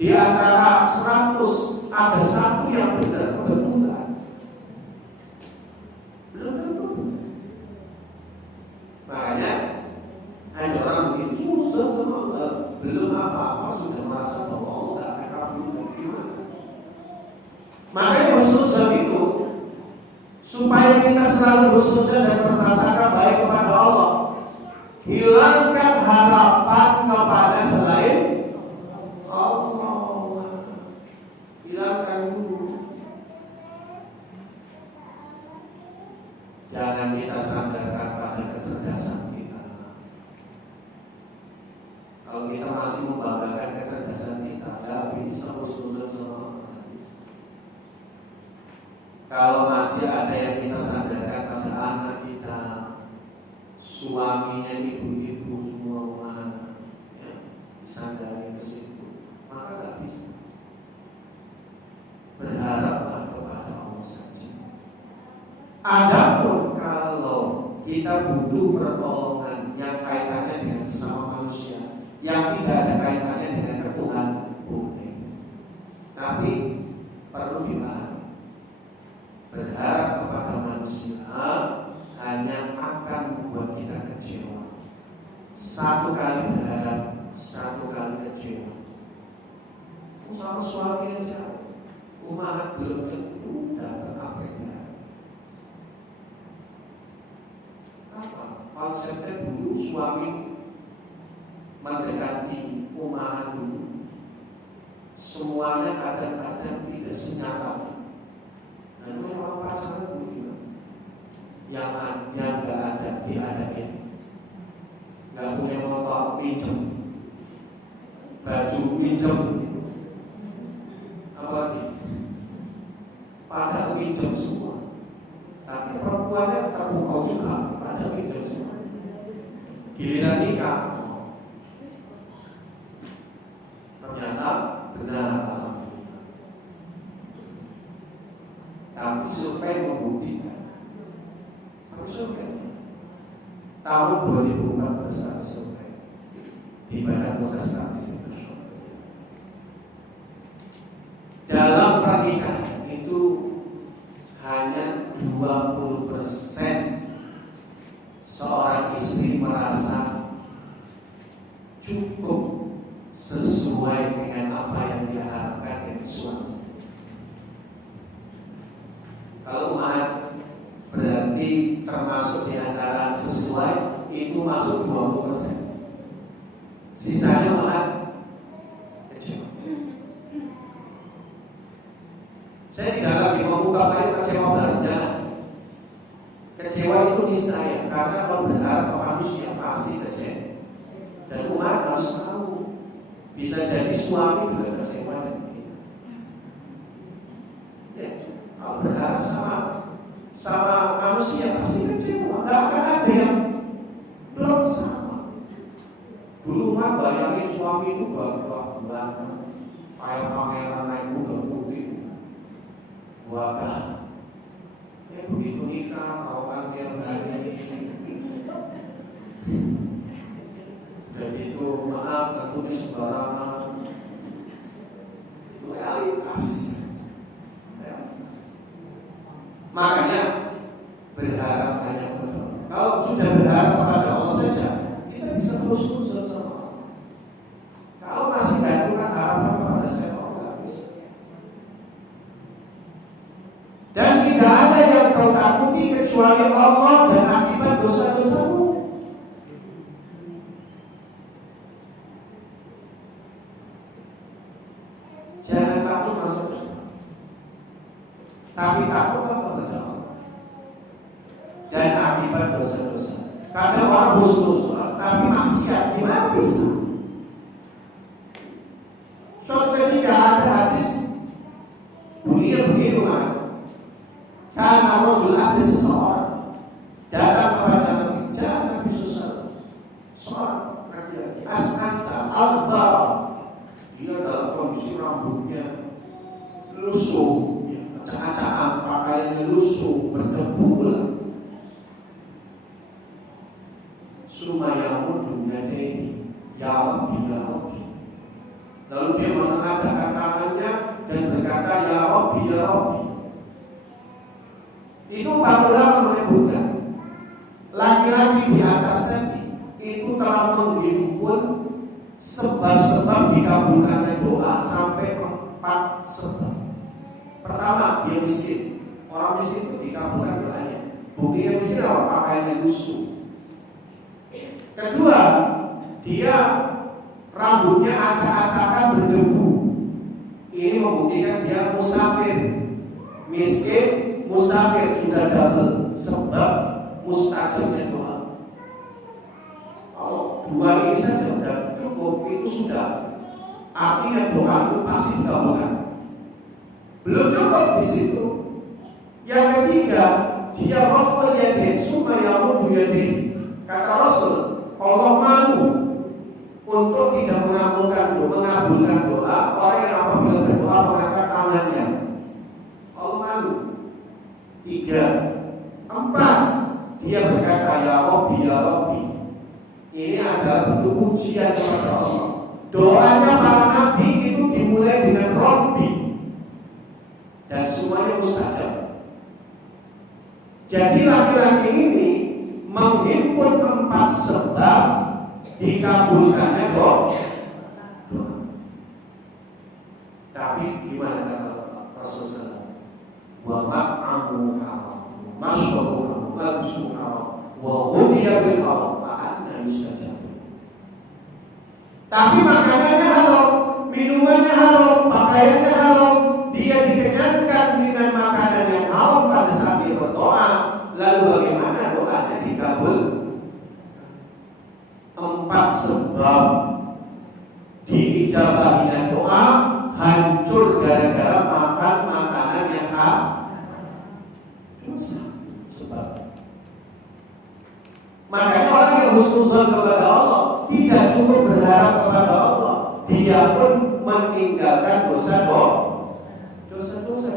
Di antara 100 ada 1 yang benar kebetulan. Belum tentu. Makanya ada orang begitu susah sama Allah, belum apa-apa sudah merasa bahwa Allah tidak akan kabulkan gimana. Makanya husnuzan itu supaya kita selalu husnuzan dan berprasangka baik kepada Allah. Hilangkan harapan kepada selain Allah. Hilangkan dulu. Jangan kita sandarkan pada kecerdasan kita. Kalau kita masih membanggakan kecerdasan kita, tidak bisa husnuzan sama Allah. Kalau masih ada yang kita sandarkan pada anak kita, suaminya, ibu-ibu semua ya, disandari ke situ, maka tidak bisa. Berharaplah kepada Allah saja. Adapun kalau kita butuh pertolongan yang kaitannya dengan sesama manusia, yang tidak ada kaitannya dengan Tuhan, boleh. Tapi perlu dipahami, berharap kepada manusia hanya akan membuat kita kecewa. 1 kali berharap, 1 kali kecewa. Sama suami aja, rumah belum tentu dapat apa yang apa? Konsepnya dulu suami mendekati umahan dulu, semuanya kadang-kadang tidak senyata. Nah, itu orang pacaran dulu yang nggak ada diadain, nggak punya motor pinjam, baju pinjam, apa lagi? Pada pinjam semua. Tapi perempuannya terpukau juga, pada pinjam semua. Giliran nikah, ternyata benar. Tapi survei membuktikan. Survei tahun 2014 survei di Badan Pusat Statistik Nasional. pernikahan itu hanya 20% seorang istri merasa cukup sesuai dengan apa yang diharapkan dari suami. Kalau berarti termasuk di antara sesuai itu masuk 20%. Sisanya malah kecewa. Saya tidak lagi mengungkapkan kecewa berjalan. Kecewa itu niscaya, karena kalau benar manusia pasti kecewa. Dan umat harus tahu, bisa jadi suami juga kecewa dengan kita. Ya, kalau berharap sama manusia pasti kecewa. Tidak akan ada yang belum sama. Dulu mah bayangin suami itu berbulan kayak pangeran naik kuda putih. Wah, ya begitu nikah, kau kan yang dan itu maaf tentu sembarangan. Itu realitas. Makanya berharap hanya kepada Allah. Kalau sudah berharap kepada Allah saja, kita bisa terus sama Allah. Kalau masih gantungkan harapan kepada siapa, Allah bisa. Dan tidak ada yang kau takuti kecuali Allah dan akibat dosa-dosamu. Jangan takut masuk neraka, tapi takut kepada Allah dan akibat dosa-dosa. Kadang orang husnuzon tapi maksiat, gimana bisa? Suatu ketika ada hadis dunia begitu kan. Karena rojul ada seseorang datang kepada Nabi, jangan Nabi susah. Seorang laki-laki as-asa al-bar, dia dalam kondisi rambutnya lusuh, acak-acakan, pakaiannya lusuh, berdebu pula. Sumayamun dunyadei, ya Rabbi, ya Rabbi. Lalu dia mengangkat tangannya dan berkata, ya Rabbi, ya Rabbi. Itu para ulama menyebutkan laki-laki di atas tadi itu telah menghimpun sebab-sebab dikabulkannya doa sampai 4 sebab. Pertama, dia miskin. Orang miskin itu dikabulkan doanya. Buktinya miskin apa? Pakaiannya lusuh. Kedua, dia rambutnya acak-acakan berdebu. Ini membuktikan dia musafir. Miskin, musafir juga double sebab mustajabnya doa. Kalau 2 ini saja sudah cukup, itu sudah artinya doa itu pasti dikabulkan. Belum cukup di situ. Yang ketiga, dia raful yadin sumayamu yadin. Kata Rasul, Allah malu untuk tidak mengabulkan doa orang yang apabila berdoa mengangkat tangannya. Allah malu. 3, 4, dia berkata ya Rabbi, ya Rabbi. Ini adalah bentuk ujian kepada Allah. Doanya para nabi itu dimulai dengan Rabbi dan semuanya mustajab. Jadi laki-laki ini menghimpun 4 sebab dikabulkannya doa. Tapi gimana kata Rasulullah? Wa ma'amu haram, masyarabu haram, lagusu haram, wa hudiya bil haram, fa'adna yustajab. Tapi makanannya haram, minumannya haram, pakaiannya haram, dia dikenyangkan dengan makanan yang haram pada saat dia berdoa. Lalu bagaimana doanya dikabul? 4 sebab diijabahinya doa hancur gara-gara makan makanan yang haram. Cuma 1 sebab. Makanya orang yang husnuzon kepada Allah tidak cukup berharap kepada Allah, dia pun meninggalkan dosa-dosa.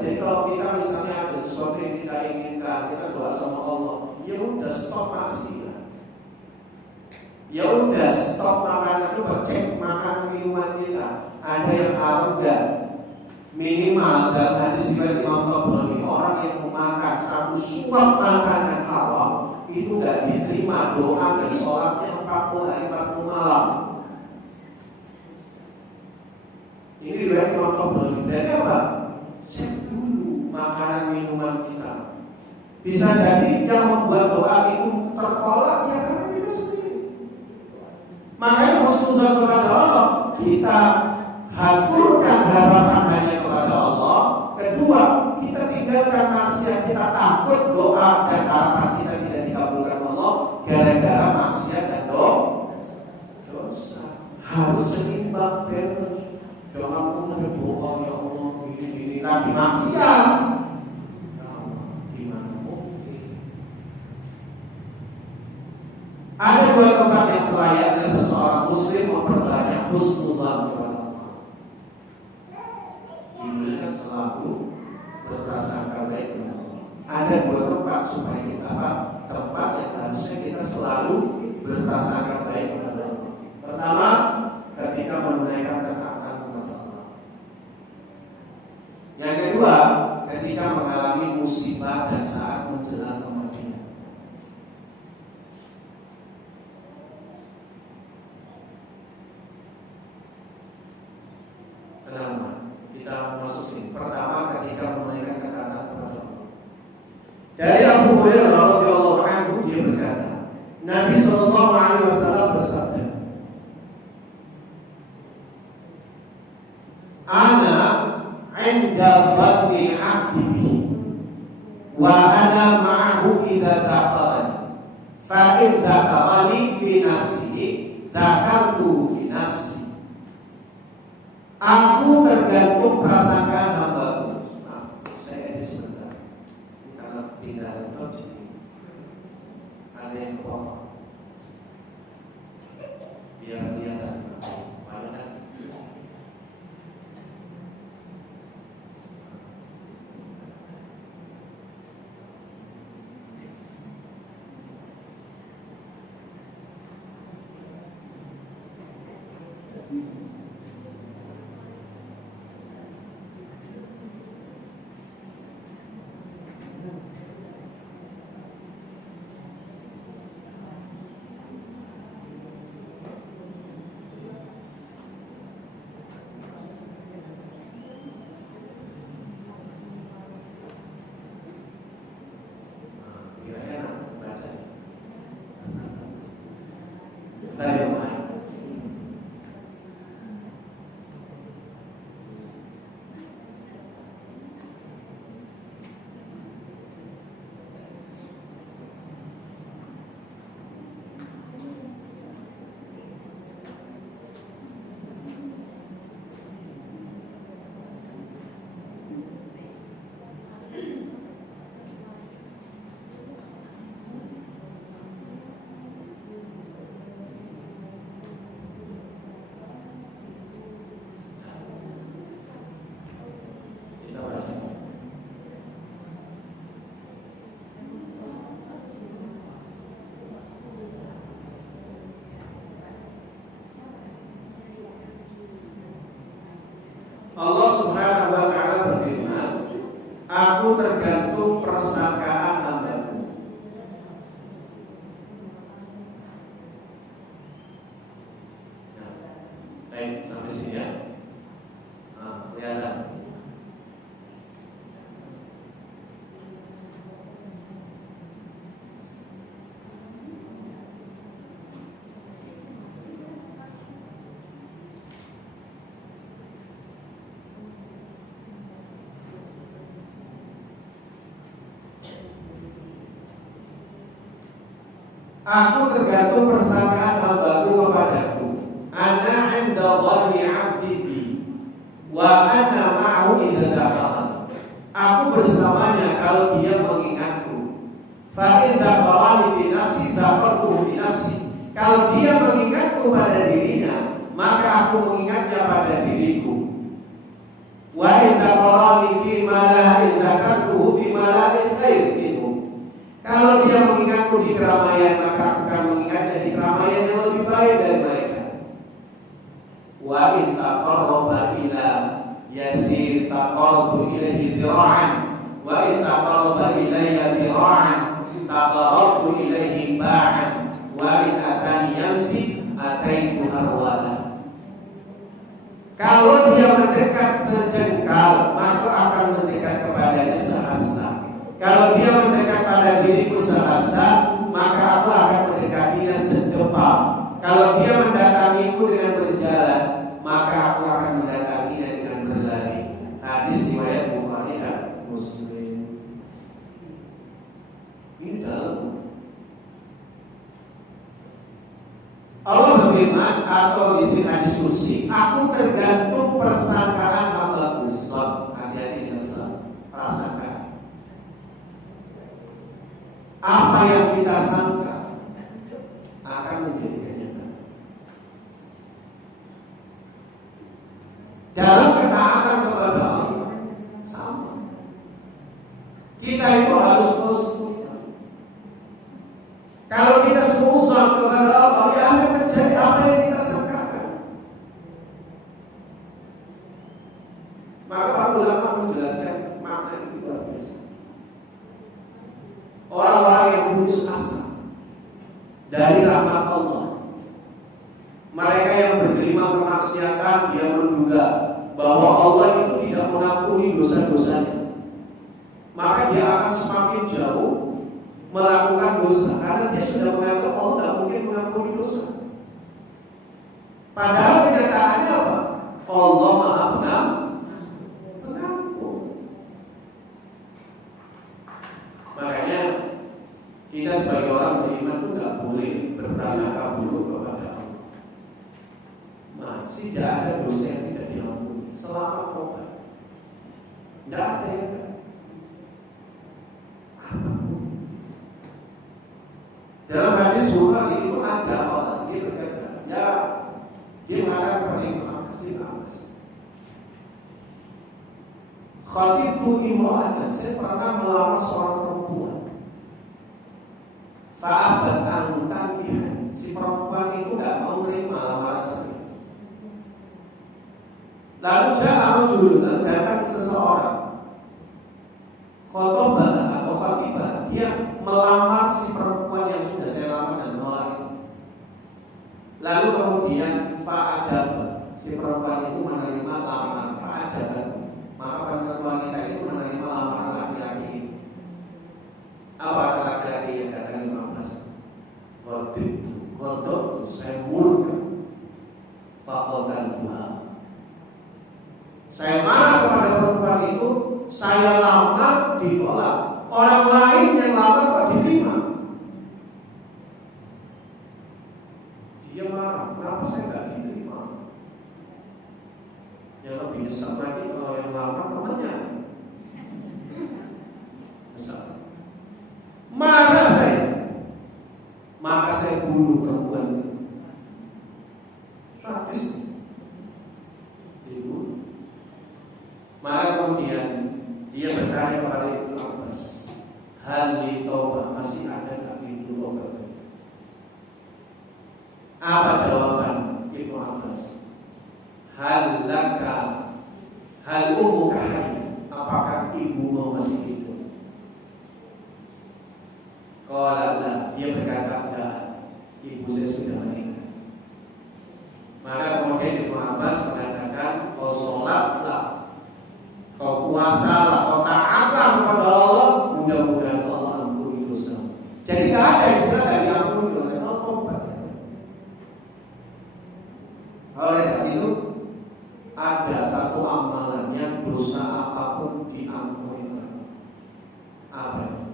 Jadi kalau kita misalnya ada sesuatu yang kita inginkan, kita doa sama Allah, ya udah stop maksiat. Ya udah stop makan, coba cek makan minuman kita, ada yang haram enggak? Minimal dalam hadis riwayat Imam Tabrani, orang yang memakan satu suap makanan haram itu gak diterima doa dan sholatnya 40 hari 40 malam. Ini riwayat Imam Tabrani. Berarti apa? Cek dulu makanan minuman kita. Bisa jadi yang membuat doa itu tertolak ya karena kita sendiri. Makanya husnuzan kepada Allah, kita haturkan harapan hanya kepada Allah. Kedua, kita tinggalkan maksiat, kita takut doa dan harapan kita tidak dikabulkan Allah gara-gara maksiat dan dosa. Harus seimbang, balance. Jangan pun berbohong ya Allah gini-gini lagi maksiat. Gimana mungkin? Ada dua tempat yang selayaknya seseorang muslim memperbanyak husnuzan kepada Allah. Ini selalu berprasangka baik kepada Allah. Ada dua tempat supaya kita tempat yang harusnya kita selalu berprasangka baik kepada Allah. Pertama, ketika menunaikan ketaatan kepada Allah. Yang kedua, ketika mengalami musibah dan saat menjelang kematian. Kenapa? Kita masuk sini. Pertama, ketika menunaikan ketaatan kepada Allah. Dari Abu Hurairah radhiyallahu anhu dia berkata, Nabi sallallahu alaihi wasallam bersabda, "Ana 'inda dhanni 'abdi bi wa ana ma'ahu idza taqalani fa in taqalani fi nafsihi dzakartu fi nafsi." Aku tergantung prasangka hambaku. Saya edit sebentar. Karena pindah laptop jadi ada yang potong. Biar kelihatan banyak kan. Allah Subhanahu wa taala berfirman, "Aku tergantung persangkaan hambaku." Nah, baik sampai sini ya. Nah, kelihatan. Aku tergantung persangkaan hambaku kepadaku. Ana 'inda dhanni 'abdi bi wa ana ma'ahu idza dakhala. Aku bersamanya kalau dia mengingatku. Fa in dakhalani fi nafsi dzakartu fi nafsi. Kalau dia mengingatku pada dirinya, maka aku mengingatnya pada diriku. Wa in dakhalani fi mala'in dzakartu fi mala'in khair minhu. Kalau dia mengingatku di keramaian, maka aku akan mengingatnya di keramaian yang lebih baik dari mereka. Wa in taqarraba ila yasir taqarrabu ilaihi dhira'an wa in taqarraba ilayya dhira'an taqarrabtu ilaihi ba'an wa in atani yamsi ataitu harwala. Kalau dia mendekat sejengkal, maka akan mendekat kepadanya sehasta. Kalau dia mendekat pada diriku sehasta, maka aku akan mendekatinya sedepal. Kalau dia mendatangiku dengan berjalan, maka aku akan mendatanginya dengan berlari. Hadis riwayat Bukhari dan Muslim. Ini dalam Allah berfirman atau di hadis kursi, aku tergantung persangkaan hambaku. Hati-hati dengan prasangka. Apa yang kita sangka akan menjadi kenyataan. Dalam ketaatan kepada Allah sama. Kita itu harus terus. Kalau kita seuzon kepada Allah, ya akan terjadi apa yang kita sangkakan. Maka para ulama menjelaskan makna itu luar biasa. Orang-orang yang putus asa dari rahmat Allah, mereka yang bergelimang kemaksiatan, dia menduga bahwa Allah itu tidak mengampuni dosa-dosanya, maka dia akan semakin jauh melakukan dosa karena dia sudah menganggap Allah tidak mungkin mengampuni dosa. Padahal kenyataannya apa? Allah Maha Pengampun. Makanya kita sebagai orang beriman itu tidak boleh berprasangka buruk kepada Allah. Masih tidak ada dosa yang tidak diampuni selama tobat. Tidak ada yang dalam hadis Bukhari itu ada orang dia berkata, ya dia mengatakan kepada Imam Ahmad, khatibtu imra'atan, saya pernah melamar seorang perempuan. Fa'abat antakihan, si perempuan itu tidak mau menerima lamaran saya. Lalu ja'arujul, datang seseorang, khotobah atau khatibah, dia melamar si perempuan yang sudah saya lamar dan menolak. Lalu kemudian fa'ajab, si perempuan itu menerima lamaran fa'ajab, maka wanita itu menerima lamaran laki-laki itu. Apa kata laki-laki yang datang 15? Kodok, saya murka. Fakodan Tuhan. Saya marah kepada perempuan itu, saya lamar ditolak. Orang lain yang lamar kok diterima. Dia marah, kenapa saya nggak diterima? Yang lebih nyesek lagi kalau yang lamar temannya. Nyesek. Marah saya. Maka saya bunuh perempuan itu. Sadis. Dibunuh. Maka kemudian dia bertanya kepada Ibnu Abbas, hal di taubat, masih ada tak pintu taubat? Apa jawaban Ibnu Abbas? Hal laka, hal umuka hayy, apakah ibumu masih hidup? Qala, dia berkata, enggak, ibu saya sudah meninggal. Maka kemudian Ibnu Abbas mengatakan, kau sholatlah, kau puasalah, kau taatlah kepada Allah, mudah-mudahan Allah ampuni dosa. Jadi tidak ada istilah dari ampuni dosa, Allah tobat. Kalau dari situ ada satu amalan yang dosa apapun diampuni. Apa?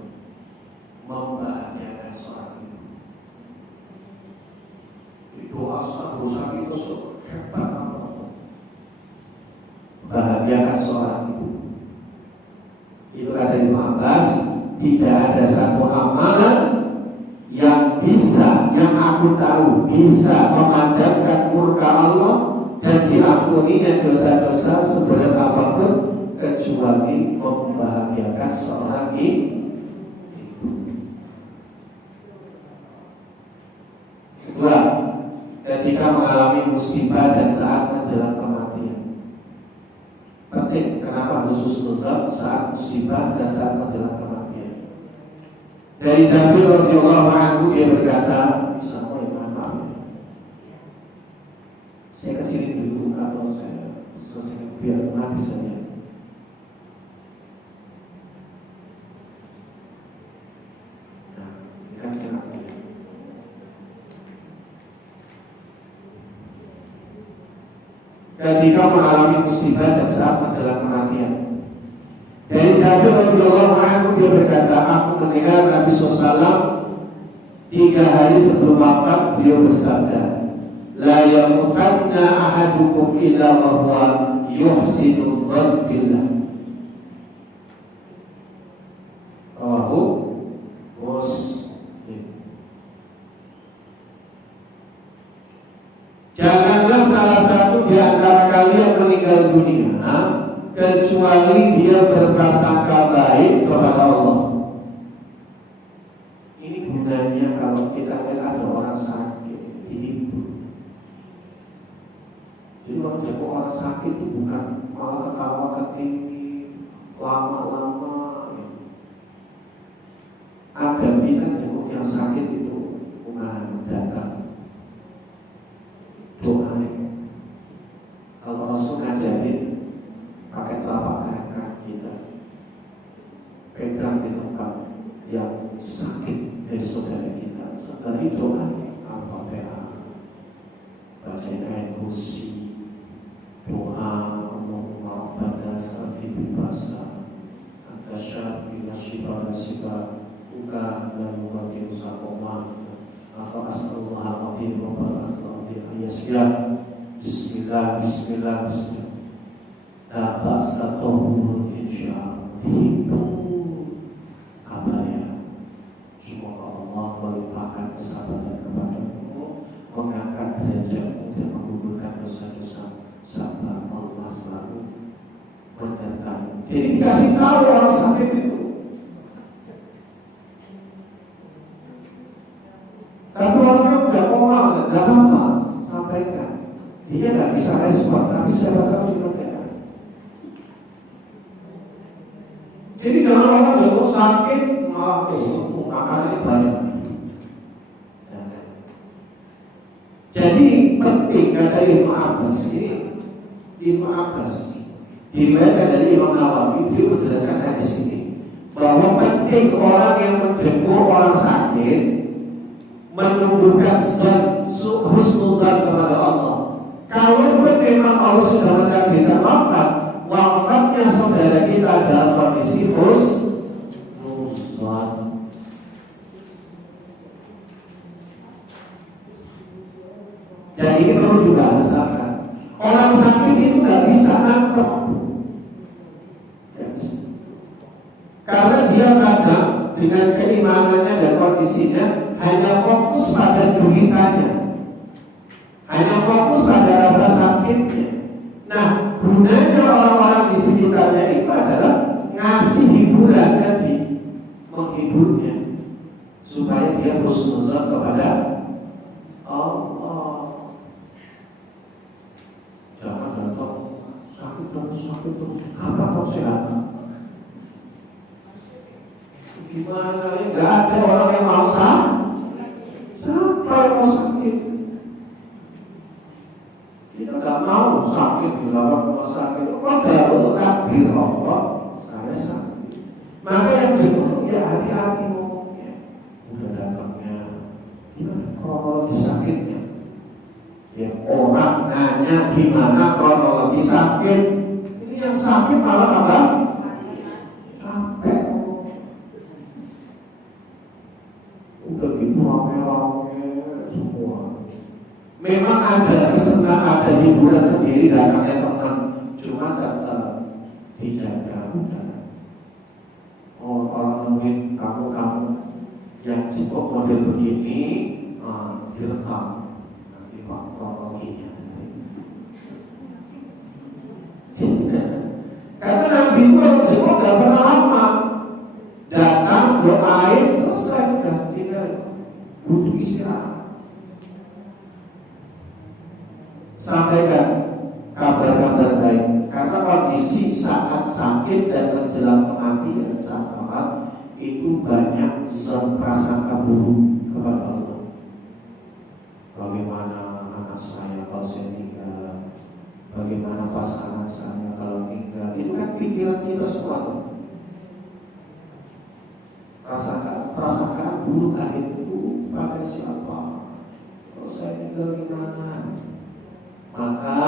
Membahagiakan seorang ibu. Itu asal dosa itu hebat apa? Bahagiakan seorang ibu. Itu kata Ibnu Abbas, tidak ada satu amalan yang bisa, yang aku tahu bisa memadamkan murka Allah dan diampuninya dosa-dosa seberat apapun kecuali membahagiakan seorang ibu. Kedua, ketika mengalami musibah dan saat menjelang kematian, Kenapa khusus nuzul? Saat musibah dan saat menjelang kematian. Dari Jabir radhiyallahu anhu dia berkata, sama Imam Ahmad. Saya kecilin dulu atau saya selesai biar Nabi saja. Nah, ini kan kenapa? Ketika mengalami musibah dan saat menjelang kematian. Dari Jabir radhiyallahu anhu dia berkata, aku mendengar Nabi SAW 3 hari sebelum wafat beliau bersabda, la yamutanna ahadukum illa wa huwa yuhsinu dzan billah. Rawahu Muslim. Janganlah salah satu di antara kalian meninggal dunia kecuali dia berprasangka baik kepada Allah. Ini gunanya kalau kita lihat ada orang sakit dihibur. Jadi kalau jago orang sakit itu bukan malah ketawa ketinggi lama-lama. Agar kita jago yang sakit itu bukan datang doa. Kalau Rasul ngajarin pakai telapak kaki kita pegang di tempat yang sakit dari saudara kita. Setelah itu Al-Fatihah, bacain ayat kursi, doa Allahumma rabbana sa'fi bibasa anta syafi nasyifa nasyifa buka dan mubakir usahoma atau as'alullah al-azim wa barakatuh ayasya bismillah bismillah bismillah. Tak basa kohul insyaallah itu apa ya? Semoga Allah melimpahkan kesabaran kepadamu, mengangkat derajatmu dan menggugurkan dosa-dosa, sabar Allah selalu menyertai. Jadi kasih tahu orang sakit itu. Tapi orang udah koma, tidak apa-apa, sampaikan. Dia tidak bisa respon, tapi siapa tahu juga. Jadi kalau orang jatuh sakit, maaf makan ini banyak. Jadi penting kata Imam Abbas ini, Imam Abbas diriwayatkan dari Imam Nawawi, dia menjelaskan hadis ini bahwa penting orang yang menjenguk orang sakit menumbuhkan husnuzan kepada Allah. Kalau memang Allah sudah menakdirkan wafat, wafatnya saudara kita dalam kondisi husnuzan. Dan ini perlu dibahasakan. Orang sakit itu nggak bisa nangkep, karena dia kadang dengan keimanannya dan kondisinya hanya fokus pada duitannya, hanya fokus pada rasa sakitnya. Nah, gunanya orang-orang di sekitarnya itu adalah ngasih hiburan tadi, menghiburnya supaya dia husnuzan kepada Allah. Jangan datang sakit terus, apa kok sehat? Gimana ya? Gak ada orang yang mau sakit. Siapa yang mau sakit? Kita gak mau sakit dirawat rumah sakit. Kok baru takdir Allah saya sakit. Maka yang jemput ya hati-hati ngomongnya. Udah datangnya gimana kronologi sakitnya? Ya orang nanya gimana kronologi sakit. Ini yang sakit malah apa? Capek. Udah gitu rame-rame semua. Memang ada senang, ada hiburan sendiri datangnya teman, cuma tetap dijaga. Oh, kalau nemuin kamu yang cukup model begini, direkam nanti pak kronologinya. Karena Nabi itu gak pernah lama, datang doain selesai kan, tinggal butuh istirahat. Sampaikan kabar-kabar baik, karena kondisi saat sakit dan menjelang kematian saat wafat itu banyak prasangka buruk kepada Allah. Bagaimana anak saya kalau saya tinggal, bagaimana pasangan saya kalau tinggal, itu kan pikiran kita semua. Prasangka buruk akhir itu pada siapa? Kalau saya tinggal di mana? Maka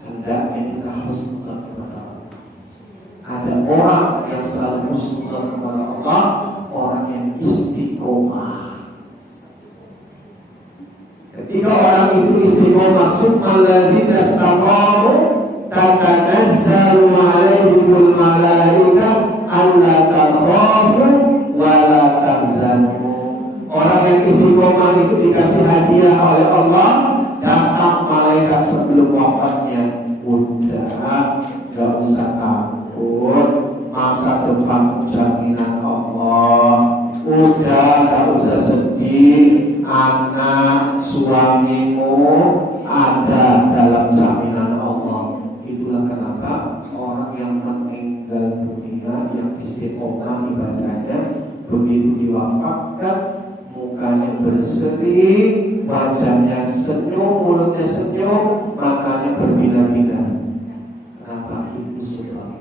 hendaknya kita husnuzan kepada Allah. Ada orang yang selalu husnuzan kepada Allah, orang yang istiqomah. Ketika orang itu istiqomah, summal ladzina istaqamu tatanazzalu 'alaihimul malaikah alla takhafu wa la tahzanu. Orang yang istiqomah itu dikasih hadiah oleh Allah, datang malaikat sebelum wafatnya. Udah, gak usah takut, masa depan jaminan Allah. Udah, gak usah sedih, anak suamimu ada dalam jaminan Allah. Itulah kenapa orang yang meninggal dunia, yang istiqomah ibadahnya, begitu diwafatkan, mukanya berseri, wajahnya senyum, mulutnya senyum, matanya berbinar-binar. Kenapa? Itu sebab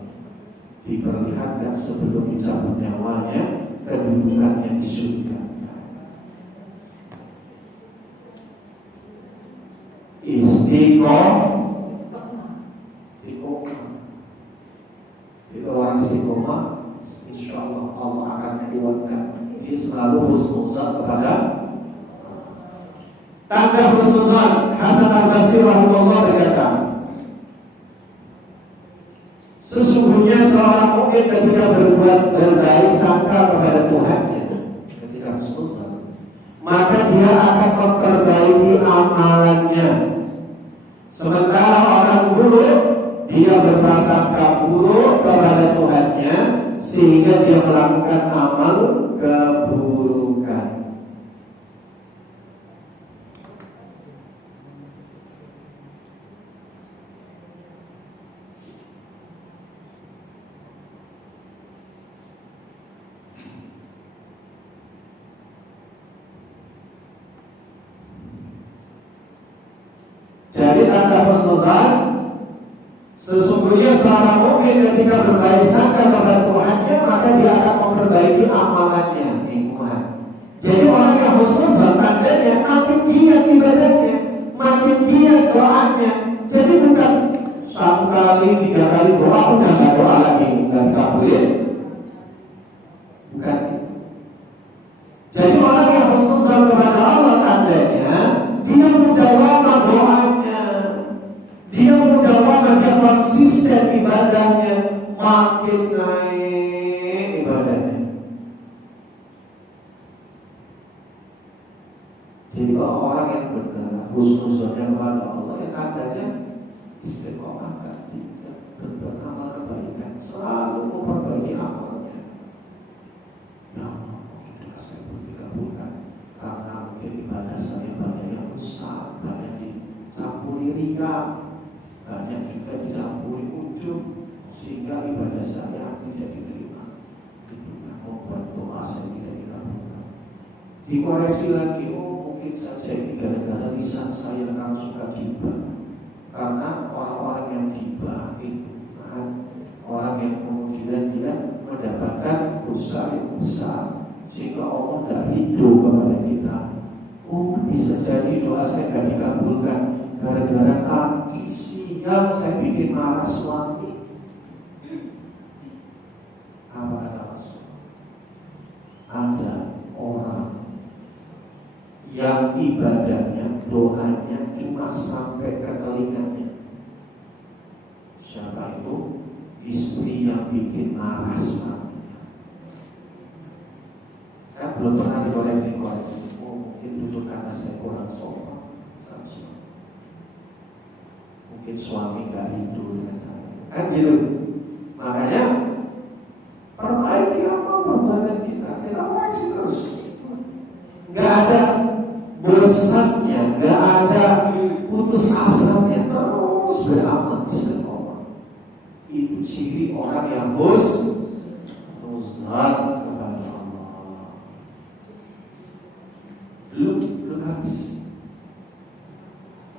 diperlihatkan sebelum dicabut nyawanya kedudukannya di surga. Istiqomah. Itu orang istiqomah, insya Allah Allah akan kuatkan. Ini selalu husnuzan kepada tanda husnuzan. Hasan al-Basri rahimahullah berkata, sesungguhnya seorang mukmin ketika berbuat berbaik sangka kepada Tuhannya, ketika husnuzan, maka dia akan memperbaiki amalannya. Sementara orang buruk, dia berprasangka buruk kepada Tuhannya, sehingga dia melakukan amal keburukan. Jadi tanda husnuzan, sesungguhnya seorang mukmin ketika berbaik sangka kepada Tuhannya, maka dia akan memperbaiki amalannya. Jadi orang yang husnuzan tandanya makin giat ibadahnya, makin giat doanya. Jadi bukan 1 kali, 3 kali doa udah nggak doa lagi, nggak dikabulin. Bukan. Jadi orang yang husnuzan kepada Allah tandanya dia mudawamah doanya, dia mudawamah, dia konsisten ibadahnya, makin naik ibadahnya. Jadi kalau orang yang benar husnuzannya kepada Allah, yang tandanya istiqomah, tidak beramal kebaikan, selalu memperbaiki amalnya. Ya Allah, mungkin saya dikabulkan karena mungkin ibadah saya banyak yang rusak, banyak dicampuri riya, banyak juga dicampuri ujub, sehingga ibadah saya tidak diterima. Itu yang membuat doa saya tidak dikabulkan. Dikoreksi lagi, mungkin saja ini gara-gara lisan saya karena suka gibah. Karena orang-orang yang gibah itu orang yang kemudian dia mendapatkan dosa yang besar, sehingga Allah tidak ridho kepada kita. Bisa jadi doa saya tidak dikabulkan gara-gara tadi siang saya bikin marah suami. Apa kata Rasul? Ada orang yang ibadahnya, doanya cuma sampai ke telinganya. Siapa itu? Istri yang bikin marah suaminya. Kan belum pernah dikoreksi-koreksi. Mungkin duduk karena saya kurang sopan. Mungkin suami gak rindu dengan saya. Kan gitu. Makanya perbaiki apa perbuatan kita. Kita koreksi terus. Gak ada bosannya, gak ada putus asanya, terus beramal istiqomah. Itu ciri orang yang dengan husnuzan kepada Allah. Belum habis.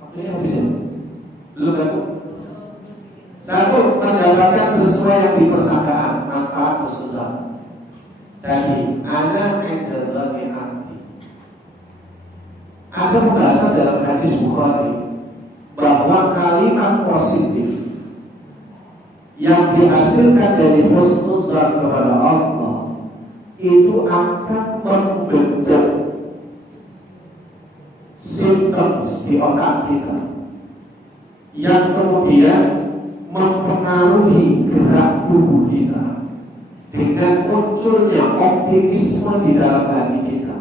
Waktunya habis ya? Belum aku. Satu, mendapatkan sesuai yang dipersangkaan, manfaat husnuzan. Tadi, ana indallani abdi. Ada pembahasan dalam hadis Bukhari bahwa kalimat positif yang dihasilkan dari husnuzan kepada Allah itu akan menggenggam simptom di otak kita yang kemudian mempengaruhi gerak tubuh kita dengan munculnya optimisme di dalam hati kita.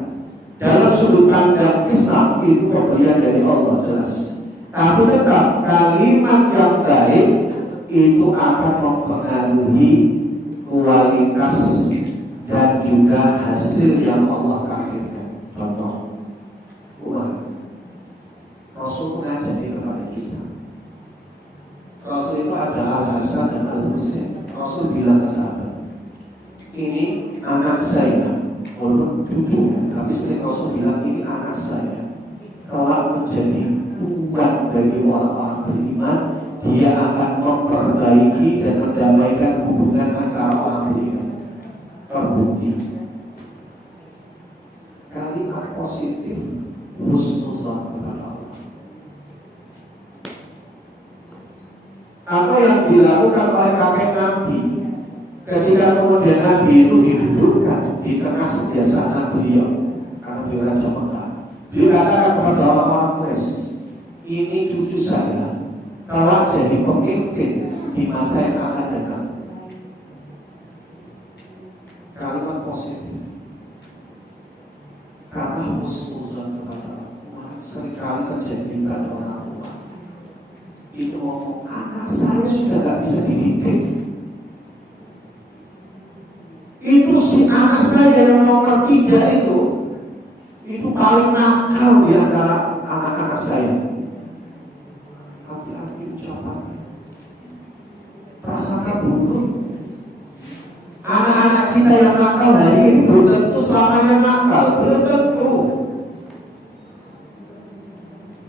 Dalam sudut pandang Islam itu pemberian dari Allah jelas. Tapi tetap kalimat yang baik itu akan mempengaruhi kualitas dan juga hasil yang Allah takdirkan. Contoh, Rasul mengajari kepada kita. Rasul itu ada Al-Hasan dan Al-Husain. Rasul bilang sahabat, ini anak saya. Walaupun cucu, tapi sering Rasul bilang ini anak saya. Kalau menjadi uang bagi orang-orang beriman, dia akan memperbaiki dan mendamaikan hubungan antara orang beriman. Terbukti. Kalimat positif husnuzan kepada Allah. Apa yang dilakukan oleh kakek Nabi ketika kemudian Nabi itu didudukkan di tengah kebiasaan beliau, karena beliau Raja Mekah, beliau katakan kepada orang-orang Quraisy, ini cucu saya telah jadi pemimpin di masa yang akan datang. Kalimat positif, karena husnuzan kepada Allah seringkali terjadi pada orang tua. Itu ngomong, anak saya sudah gak bisa dididik. Itu si anak saya yang nomor 3 itu paling nakal di antara anak-anak saya. Hati-hati ucapan, prasangka buruk. Anak-anak kita yang nakal hari ini belum tentu selamanya nakal, belum tentu.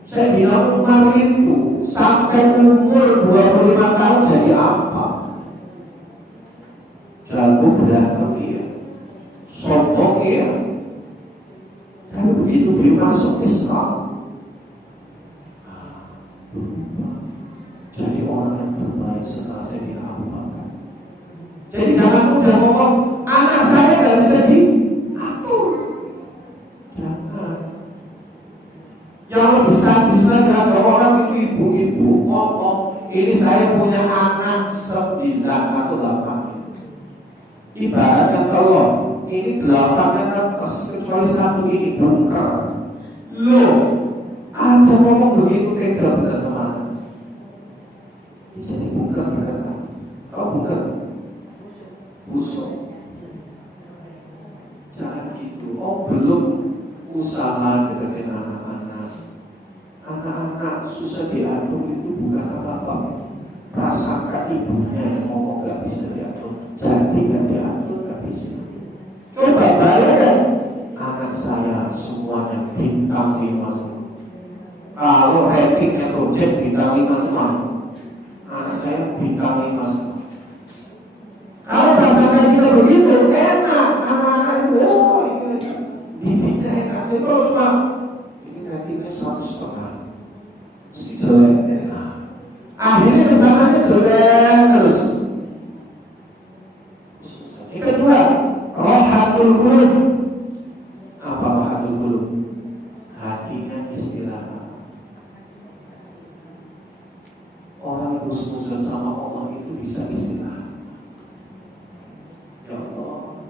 Sayyidina Umar itu sampai umur 25 tahun jadi apa? Jago berantem iya, sombong iya. Tapi begitu dia masuk Islam, jadi orang yang terbaik setelah saya diamalkan. Jadi jangan mudah ngomong anak saya gak bisa diatur. Jangan. Yang besar ada orang itu ibu-ibu ngomong, ini saya punya anak 9 atau 8. Ibaratnya telur, ini 8 netes, kecuali 1 ini bongkar. Loh, ada ngomong begitu tega benar sama anak. Jadi bongkar berkata, kalau bongkar busuk. Jangan gitu. Oh, belum usaha deketin anak-anak. Anak-anak susah diatur itu bukan apa-apa. Rasakan ibunya yang ngomong gak bisa diatur, jadi gak diatur gak bisa. Coba bayangkan anak saya semuanya bintang 5. Kalau ratingnya Gojek bintang 5 semua, anak saya bintang 5 semua. Kalau rasakan kita begitu enak, anak-anak itu ini didiknya enak. Jadi kalau cuma ini ratingnya 1,5, si jelek enak. Akhirnya kesananya jelek terus. Yang kedua, rohatul qulub. Apa rohatul qulub? Hatinya istirahat. Orang yang husnuzan sama Allah itu bisa istirahat. Ya Allah,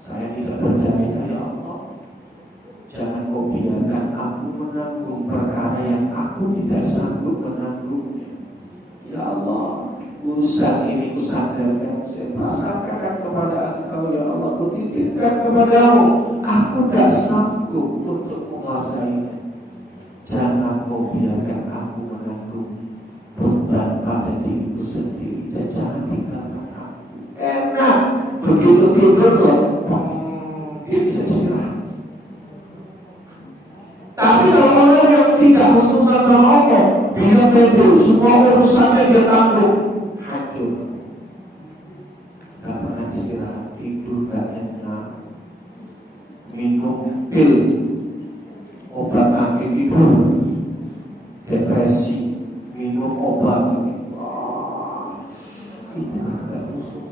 saya tidak berdaya, ya Allah. Jangan kau biarkan aku menanggung perkara yang aku tidak sanggup menanggung. Ya Allah, urusan ini kusadarkan, saya pasrahkan kepada Engkau, ya Allah, kutitipkan kepadamu. Aku tidak sanggup untuk menguasainya. Jangan kau biarkan aku menanggung beban pada diriku sendiri, dan jangan tinggalkan aku. begitu tidur dia bisa istirahat. Tapi kalau orang yang tidak berusaha sama Allah, dia tidur, semua urusannya dia tanggung, hancur. Gak pernah istirahat, tidur gak enak, minum pil, obat anti tidur, depresi, minum obat. Itu gak busuk.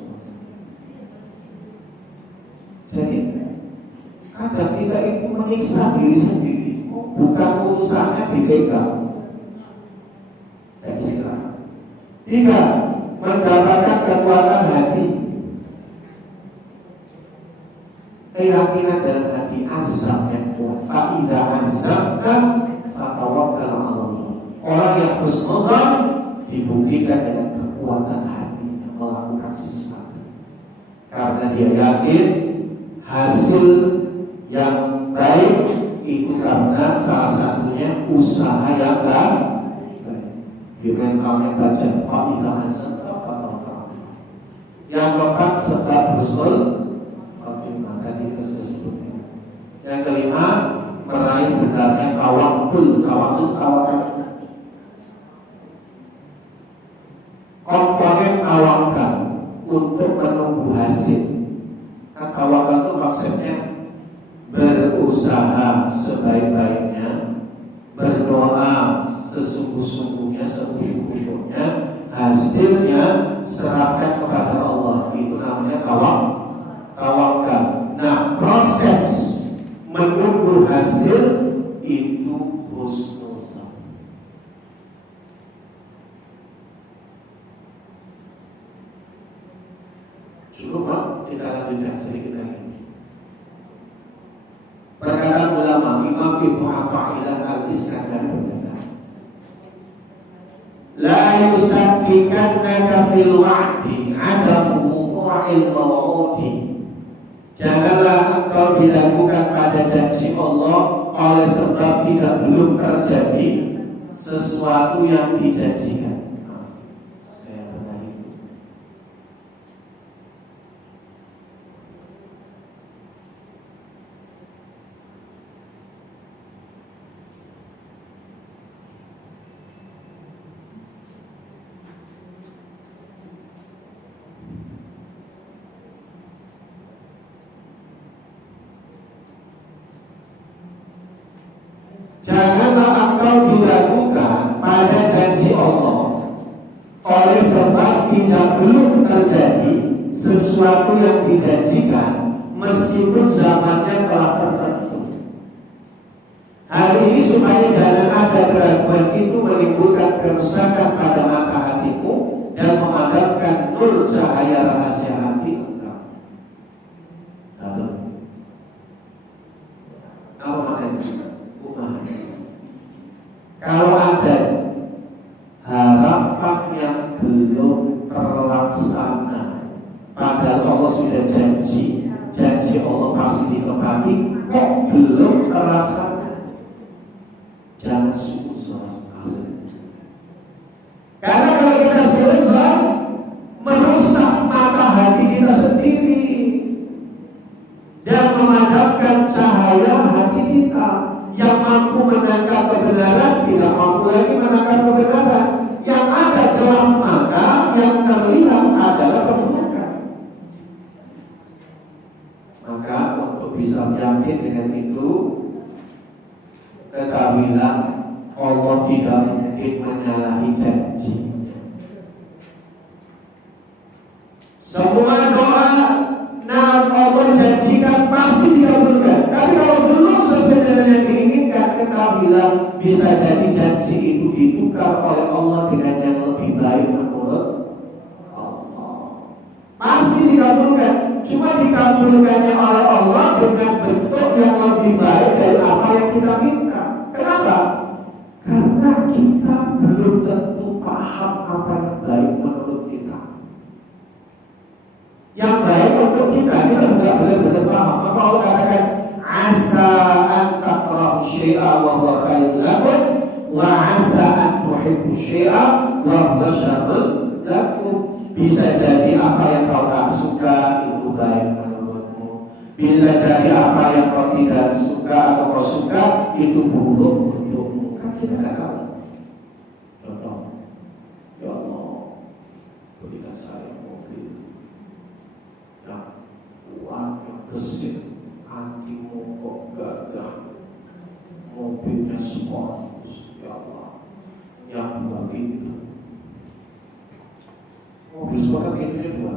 Jadi kadang kita itu menyiksa diri sendiri, bukan urusannya dipegang. Dan istirahat. Tiga, mendapatkan kekuatan hati. Keyakinan dalam hati, azam yang kuat. Fa'idha azamkan fatawakkal 'ala Allah. Orang yang husnuzan dibuktikan dengan kekuatan hati melakukan sesuatu. Karena dia yakin hasil yang baik itu karena salah satunya usaha yang baik. Di mentalnya baca fa'idha azamkan fatawakkal. Yang keempat sebab husnul. Yang kelima, meraih benarnya tawakul. Komponen tawakal untuk menunggu hasil. Tawakal itu maksudnya berusaha sebaik-baiknya, berdoa sesungguh-sungguhnya, seusyuk-usyuknya, hasilnya serahkan kepada Allah. Itu namanya tawakal. Nah, proses menunggu hasil itu husnuzan. Cukup Pak, kita lanjutkan sedikit lagi. Perkataan ulama Imam Ibnu Athaillah Al-Iskandari berkata, la yusakkikannaka fil wa'di 'adam wuqu'il maw'udi. Janganlah engkau dilakukan pada janji Allah oleh sebab belum terjadi sesuatu yang dijanjikan. Saya bertanya. Janganlah engkau dilakukan pada janji Allah oleh sebab belum terjadi sesuatu yang dijanjikan meskipun zamannya telah tertentu. Hal ini supaya jangan ada keraguan itu menimbulkan kerusakan pada mata hatimu dan memadamkan nur cahaya rahasia hati engkau. Apa maknanya? Kalau ada harapan yang belum terlaksana, padahal Allah sudah janji Allah pasti ditepati, kok belum terlaksana, jangan suuzon. Karena kalau kita suuzon, merusak mata hati kita sendiri dan memadamkan cahaya hati kita. Yang mampu menangkap kebenaran tidak mampu lagi menangkap kebenaran. Yang ada dalam mata, yang terlihat adalah keburukan. Maka untuk bisa yakin dengan itu, ketahuilah Allah tidak mungkin menyalahi janji. Semua doa Allah janjikan pasti dikabulkan. Tapi kalau belum sesuai dengan yang diinginkan, ketahuilah bisa jadi janji itu ditukar oleh Allah dengan yang lebih baik menurut Allah. Pasti dikabulkan. Cuma dikabulkannya oleh Allah dengan bentuk yang lebih baik dari apa yang kita minta. Kenapa? Karena kita belum tentu paham apa yang baik menurut kita. Yang baik untuk kita tidak benar-benar paham. Maka Allah katakan, asa an takrahu syai'a wa huwa khairun lakum wa asa an tuhibbu syai'a wa huwa syarrun lakum. Bisa jadi apa yang kau tak suka itu baik Bisa jadi apa yang kau tidak suka atau kau suka itu buruk untukmu. Kan kita tidak tahu. Contoh, ya Allah, berikan saya mobil yang kuat, yang gesit, anti mogok, gagah, mobilnya sportus, ya Allah, yang dua pintu. Mobil sport kan pintunya dua.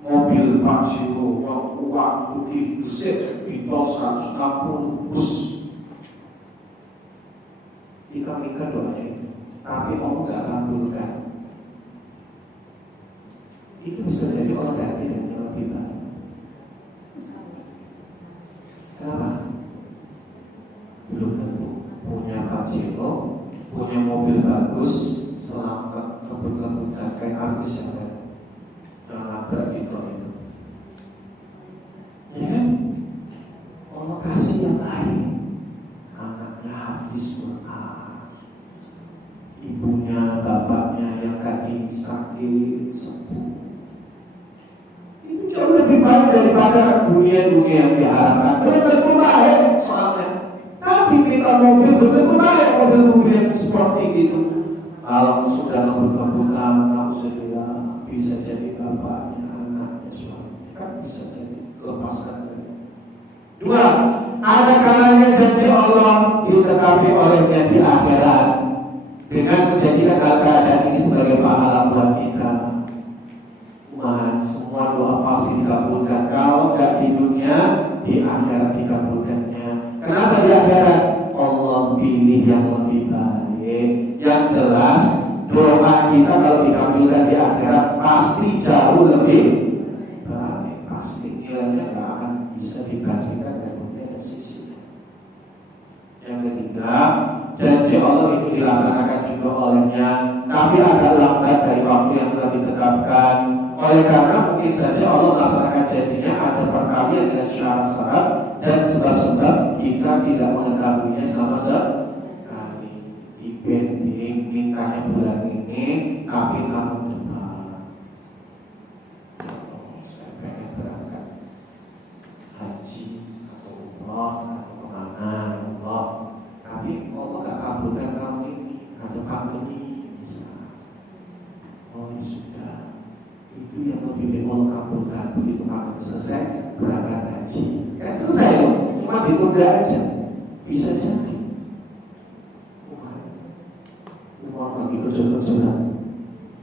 Mobil Pajero yang kuat, putih, gesit, bintol 160 bus. Ikan-ikan doanya itu, tapi Allah nggak kabulkan. Itu bisa jadi orang hati dan yang lebih baik. Kenapa? Belum tentu punya Pajero, punya mobil bagus, selamat kebun-kebunan kayak artis yang lain. Yang nabrak gitu itu. Ya kan? Allah kasih yang lain. Anaknya hafiz Quran, ibunya, bapaknya yang kaki sakit sembuh. Itu jauh lebih baik daripada dunia-dunia yang diharapkan. Betul baik soalnya. Tapi kita mobil betul baik, mobil-mobil yang seperti itu. Kalau sudah berkebutuhan, aku sedih bisa jadi bapaknya, anaknya, suaminya, kan bisa jadi lepaskan. Dua, ada kalanya janji Allah ditetapi olehnya di akhirat dengan menjadikan keadaan ini sebagai pahala buat kita. Semua doa pasti dikabulkan. Kalau nggak di dunia, di akhirat dikabulkannya. Kenapa di akhirat? Allah pilih yang lebih baik. Yang jelas doa kita kalau dikabulkan di akhirat pasti jauh lebih baik. Pasti nilainya nggak akan bisa dibandingkan dengan dunia dan sisi. Yang ketiga, janji Allah itu dilaksanakan juga olehnya, tapi agak lambat dari waktu yang telah ditetapkan. Oleh karena mungkin saja Allah melaksanakan janjinya ada perkalian dengan syarat-syarat dan sebab-sebab kita tidak mengetahuinya sama sekali. Dipending mintanya bulan ini, tapi tahun depan. Saya pengen berangkat haji atau umrah atau kemana, Allah. Tapi Allah gak kabulkan tahun ini, ada pandemi. Oh ya sudah. Itu yang lebih Allah kabulkan. Begitu akan selesai berangkat haji. Kan selesai loh, cuma ditunda aja. Bisa jadi. Umar lagi kejar-kejaran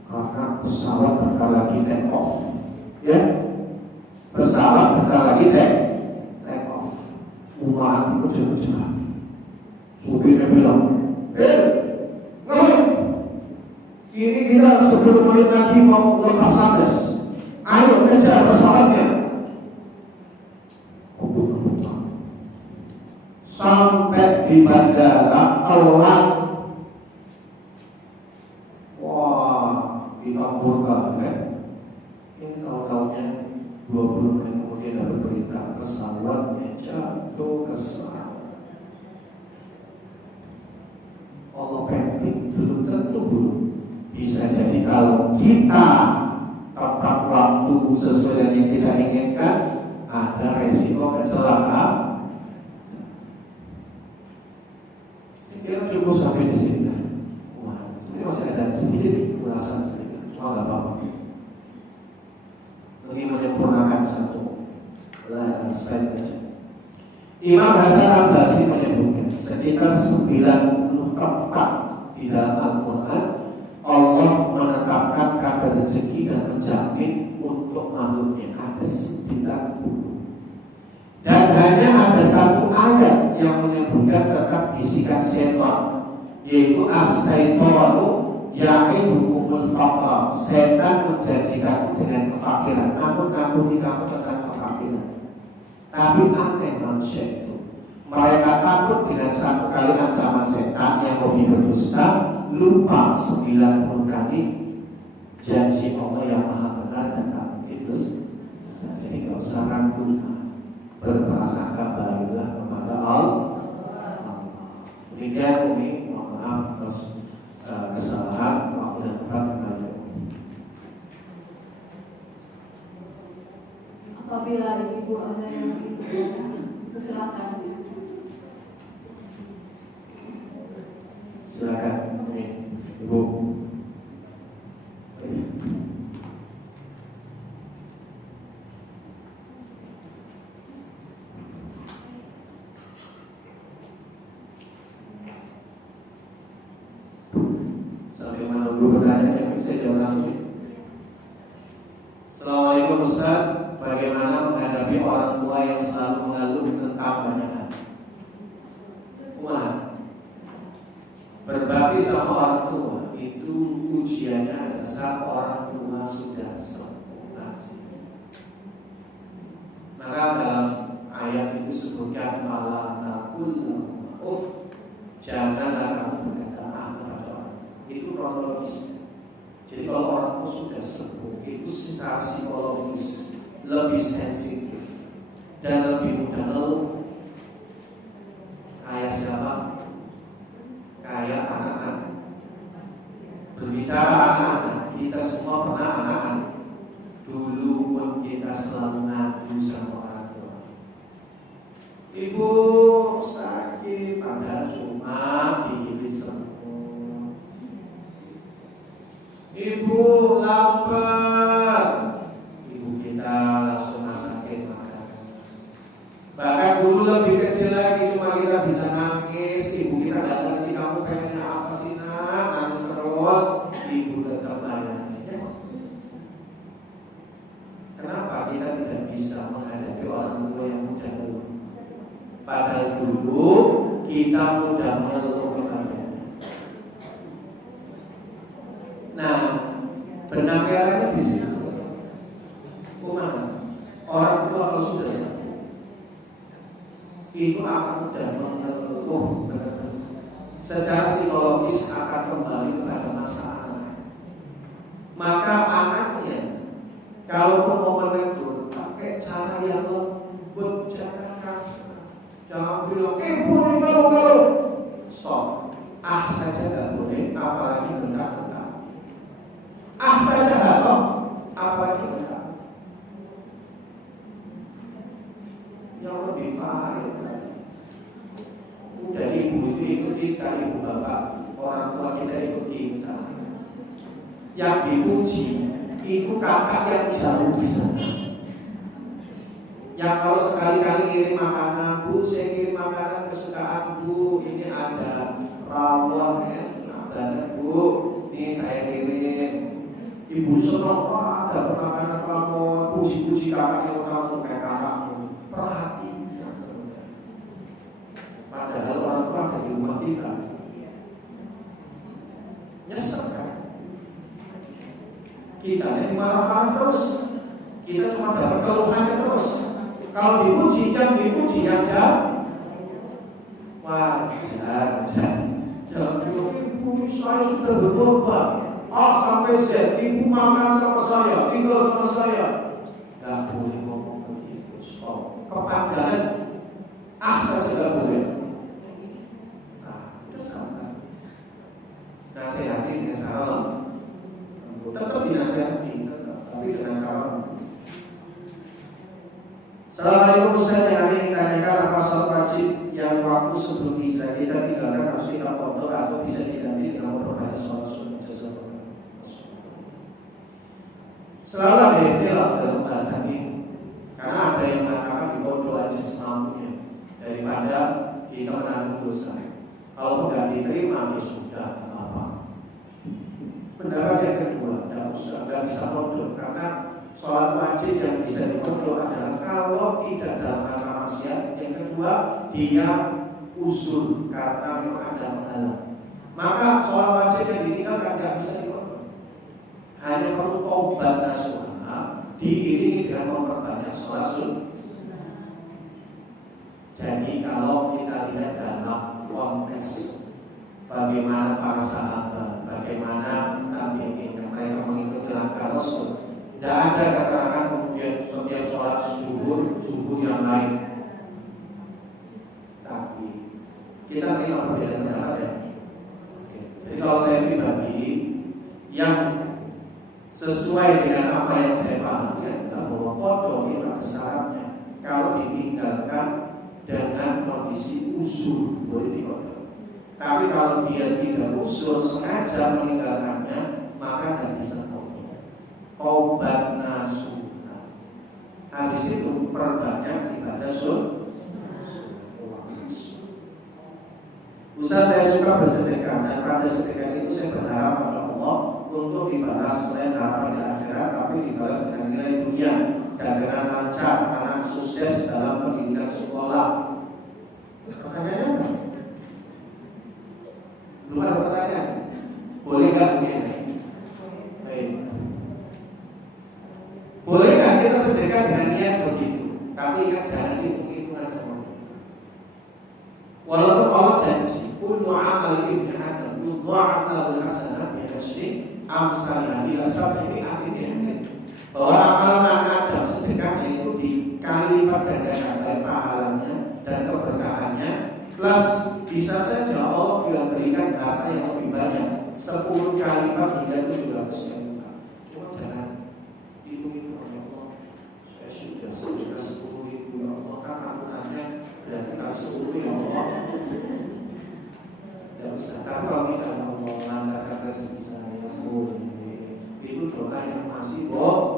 karena pesawat bentar lagi take off. Ya, pesawat bentar lagi take off. Umar lagi kejar-kejaran. Supirnya bilang, ngapain? Ini kita 10 menit lagi mau lepas landas. Ayo kejar pesawatnya. Sampai di bandara telat. Wah, ditaburkan kan? Ini tahu-tahunya 20 menit kemudian dapat berita pesawatnya jatuh ke sana. Allah pending belum tentu belum. Bisa jadi kalau kita tepat waktu sesuai dengan yang kita inginkan, ada resiko kecelakaan. Saya cukup sampai di sini. Wah, saya masih ada sedikit ulasan sedikit, cuma nggak apa-apa. Ini menyempurnakan satu slide saja. Imam Hasan Al-Basri menyebutkan sekitar 90 tempat di dalam Al-Quran Allah menetapkan kabar rezeki dan menjamin untuk makhluknya. Ada 90. Dan hanya ada satu ayat yang menyebutkan tentang bisikan setan, yaitu as-syaitanu ya'idukumul faqra. Setan menjanjikanmu dengan kefakiran. Namun kamu tentang kefakiran. Tapi aneh manusia itu. Mereka takut dengan satu kali ancaman setan yang lebih berdusta, lupa 90 kali janji Allah yang maha benar dan tak mungkin dusta. Jadi kalau usah ragu, berprasangka baiklah kepada Allah. Demikian ini, mohon maaf atas kesalahan waktu dan tempat kembali. apabila ibu ada yang silakan. Silakan, Ibu. Sambil menunggu pertanyaan yang bisa jawab langsung. Assalamualaikum Ustaz, bagaimana menghadapi orang tua yang selalu mengeluh tentang banyak hal? Berbakti sama orang tua itu ujiannya adalah saat orang tua sudah sempurna. Maka dalam ayat itu sebutkan fala taqul uf, janganlah kamu berkata kepada orang. Itu kronologis. Jadi kalau orang tua sudah sembuh, itu secara psikologis lebih sensitif dan lebih mudah ngeluh. Kayak siapa? Kayak anak-anak. Berbicara anak-anak, kita semua pernah anak-anak. Dulu pun kita selalu ngadu sama orang tua. Ibu sakit, padahal cuma digigit semut. Ibu lapar, ibu kita langsung masakin makanan. Bahkan dulu lebih kecil lagi, cuma kita bisa nangis, ibu kita nggak ngerti kamu pengennya apa sih nak, nangis terus, ibu tetap bayangin. Kenapa kita tidak bisa menghadapi orang tua yang mudah mengeluh? Padahal dulu kita mudah mengeluh kepadanya. Nah, benarnya di sini. Orang tua kalau sudah sembuh, itu akan mudah mengeluh benar-benar. Secara psikologis akan kembali kepada masa anak. Maka anaknya kalau mau menegur, pakai cara yang lembut, jangan kasar. Jangan bilang, ibu ini ngeluh. Stop. Ah saja tidak boleh, apalagi bentak-bentak. Ah saja tidak, apalagi bentak. Yang lebih parah, udah ibu itu ikuti ibu bapak, orang tua kita ikuti kita. Yang dipuji itu kakak yang jauh di sana. Yang kalau sekali-kali kirim makanan, bu, saya kirim makanan kesukaan bu, ini ada rawon banget bu, ini saya kirim. Ibu senang, wah dapat makanan rawon, puji-puji kakaknya kamu kayak kakakmu. Perhatikan. Padahal orang tua ada di rumah kita. Nyesek kan? Kita yang dimarah-marah terus, kita cuma dapat keluhannya terus. Kalau dipuji yang jauh, wajar. Jangan ibu saya sudah berkorban. Sampai Z, ibu makan sama saya, tinggal sama saya. Gak boleh ngomong begitu. Stop. Kepanjangan. Saja gak boleh. Itu sama. Nasihati dengan cara lembut. Tetap dinasihati, tapi dengan cara lembut. Assalamualaikum Ustaz, yang hari ini tanyakan apa sholat wajib yang waktu sebelum hijrah kita tinggalkan harus kita pondok atau bisa diganti dengan memperbanyak sholat sunnah. Selalu ada ikhtilaf dalam bahasa ini, karena ada yang mengatakan di pondok aja semampunya daripada kita menanggung dosa. Kalau tidak diterima ya sudah apa. Pendapat yang kedua, tidak bisa pondok karena sholat wajib yang bisa dipondok adalah kalau tidak dalam rangka maksiat. Yang kedua, dia uzur karena memang ada menghalang. Maka sholat wajib yang ditinggalkan tidak bisa dipondok. Hanya perlu taubat nasuha diiringi dengan memperbanyak sholat sunnah. Jadi kalau kita lihat dalam konteks bagaimana para sahabat, bagaimana tabi'in yang mereka mengikuti langkah Rasul, tidak ada keterangan kemudian setiap sholat zuhur yang lain. Tapi kita terima perbedaan pendapat ya. Jadi kalau saya pribadi yang sesuai sesuai dengan apa yang saya pahami adalah bahwa kodok itu ada syaratnya. Kalau ditinggalkan dengan kondisi uzur boleh dikodok. Tapi kalau dia tidak uzur sengaja meninggalkannya, maka tidak bisa kodok. Obat nasuha. Habis itu perbanyak ibadah sunnah. Ustaz, saya suka bersedekah dan pada sedekah itu saya berharap pada Allah untuk dibalas selain harapan di akhirat, tapi dibalas dengan nilai dunia dan dengan lancar anak sukses dalam pendidikan sekolah. Pertanyaannya apa? Belum ada pertanyaan. Boleh nggak begini? Baik. Boleh nggak kita sedekah dengan niat begitu? Tapi ingat jangan hitung-hitungan sama. Walaupun Allah janji, kullu amal ibni Adam yudha'af lahu al-hasanat bi asyri amsalha ila sab'i mi'atin. Bahwa amalan Adam sedekahnya itu dikali gandakan baik pahalanya dan keberkahannya, plus bisa saja Allah bila berikan harta yang lebih banyak 10 kali lipat hingga 700.000. Cuma jangan hitung-hitung oleh Allah. Saya sudah sedekah 10.000 ya Allah, kan aturannya dan kita 10 ya Allah. Tidak usah. Tapi kalau kita mau melancarkan rezeki saya, boleh. Itu doa yang masih boleh.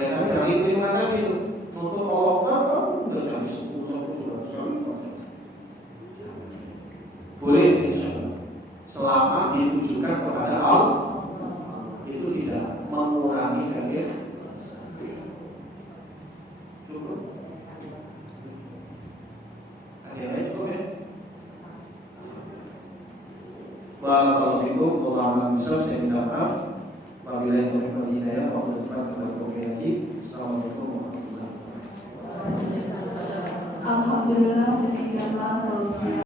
Tapi jangan itu lagi itu. Untuk Allah kan udah jam 10 sampai 12 boleh insyaAllah. Selama ditujukan kepada Allah, itu tidak mengurangi kebaikan. Cukup. Ada yang lain cukup ya? Barakallahu fikum, wallahu a'lam. Saya minta maaf. Wabillahi taufiq wal hidayah. Wa Assalamualaikum warahmatullahi wabarakatuh. Alhamdulillah, demikianlah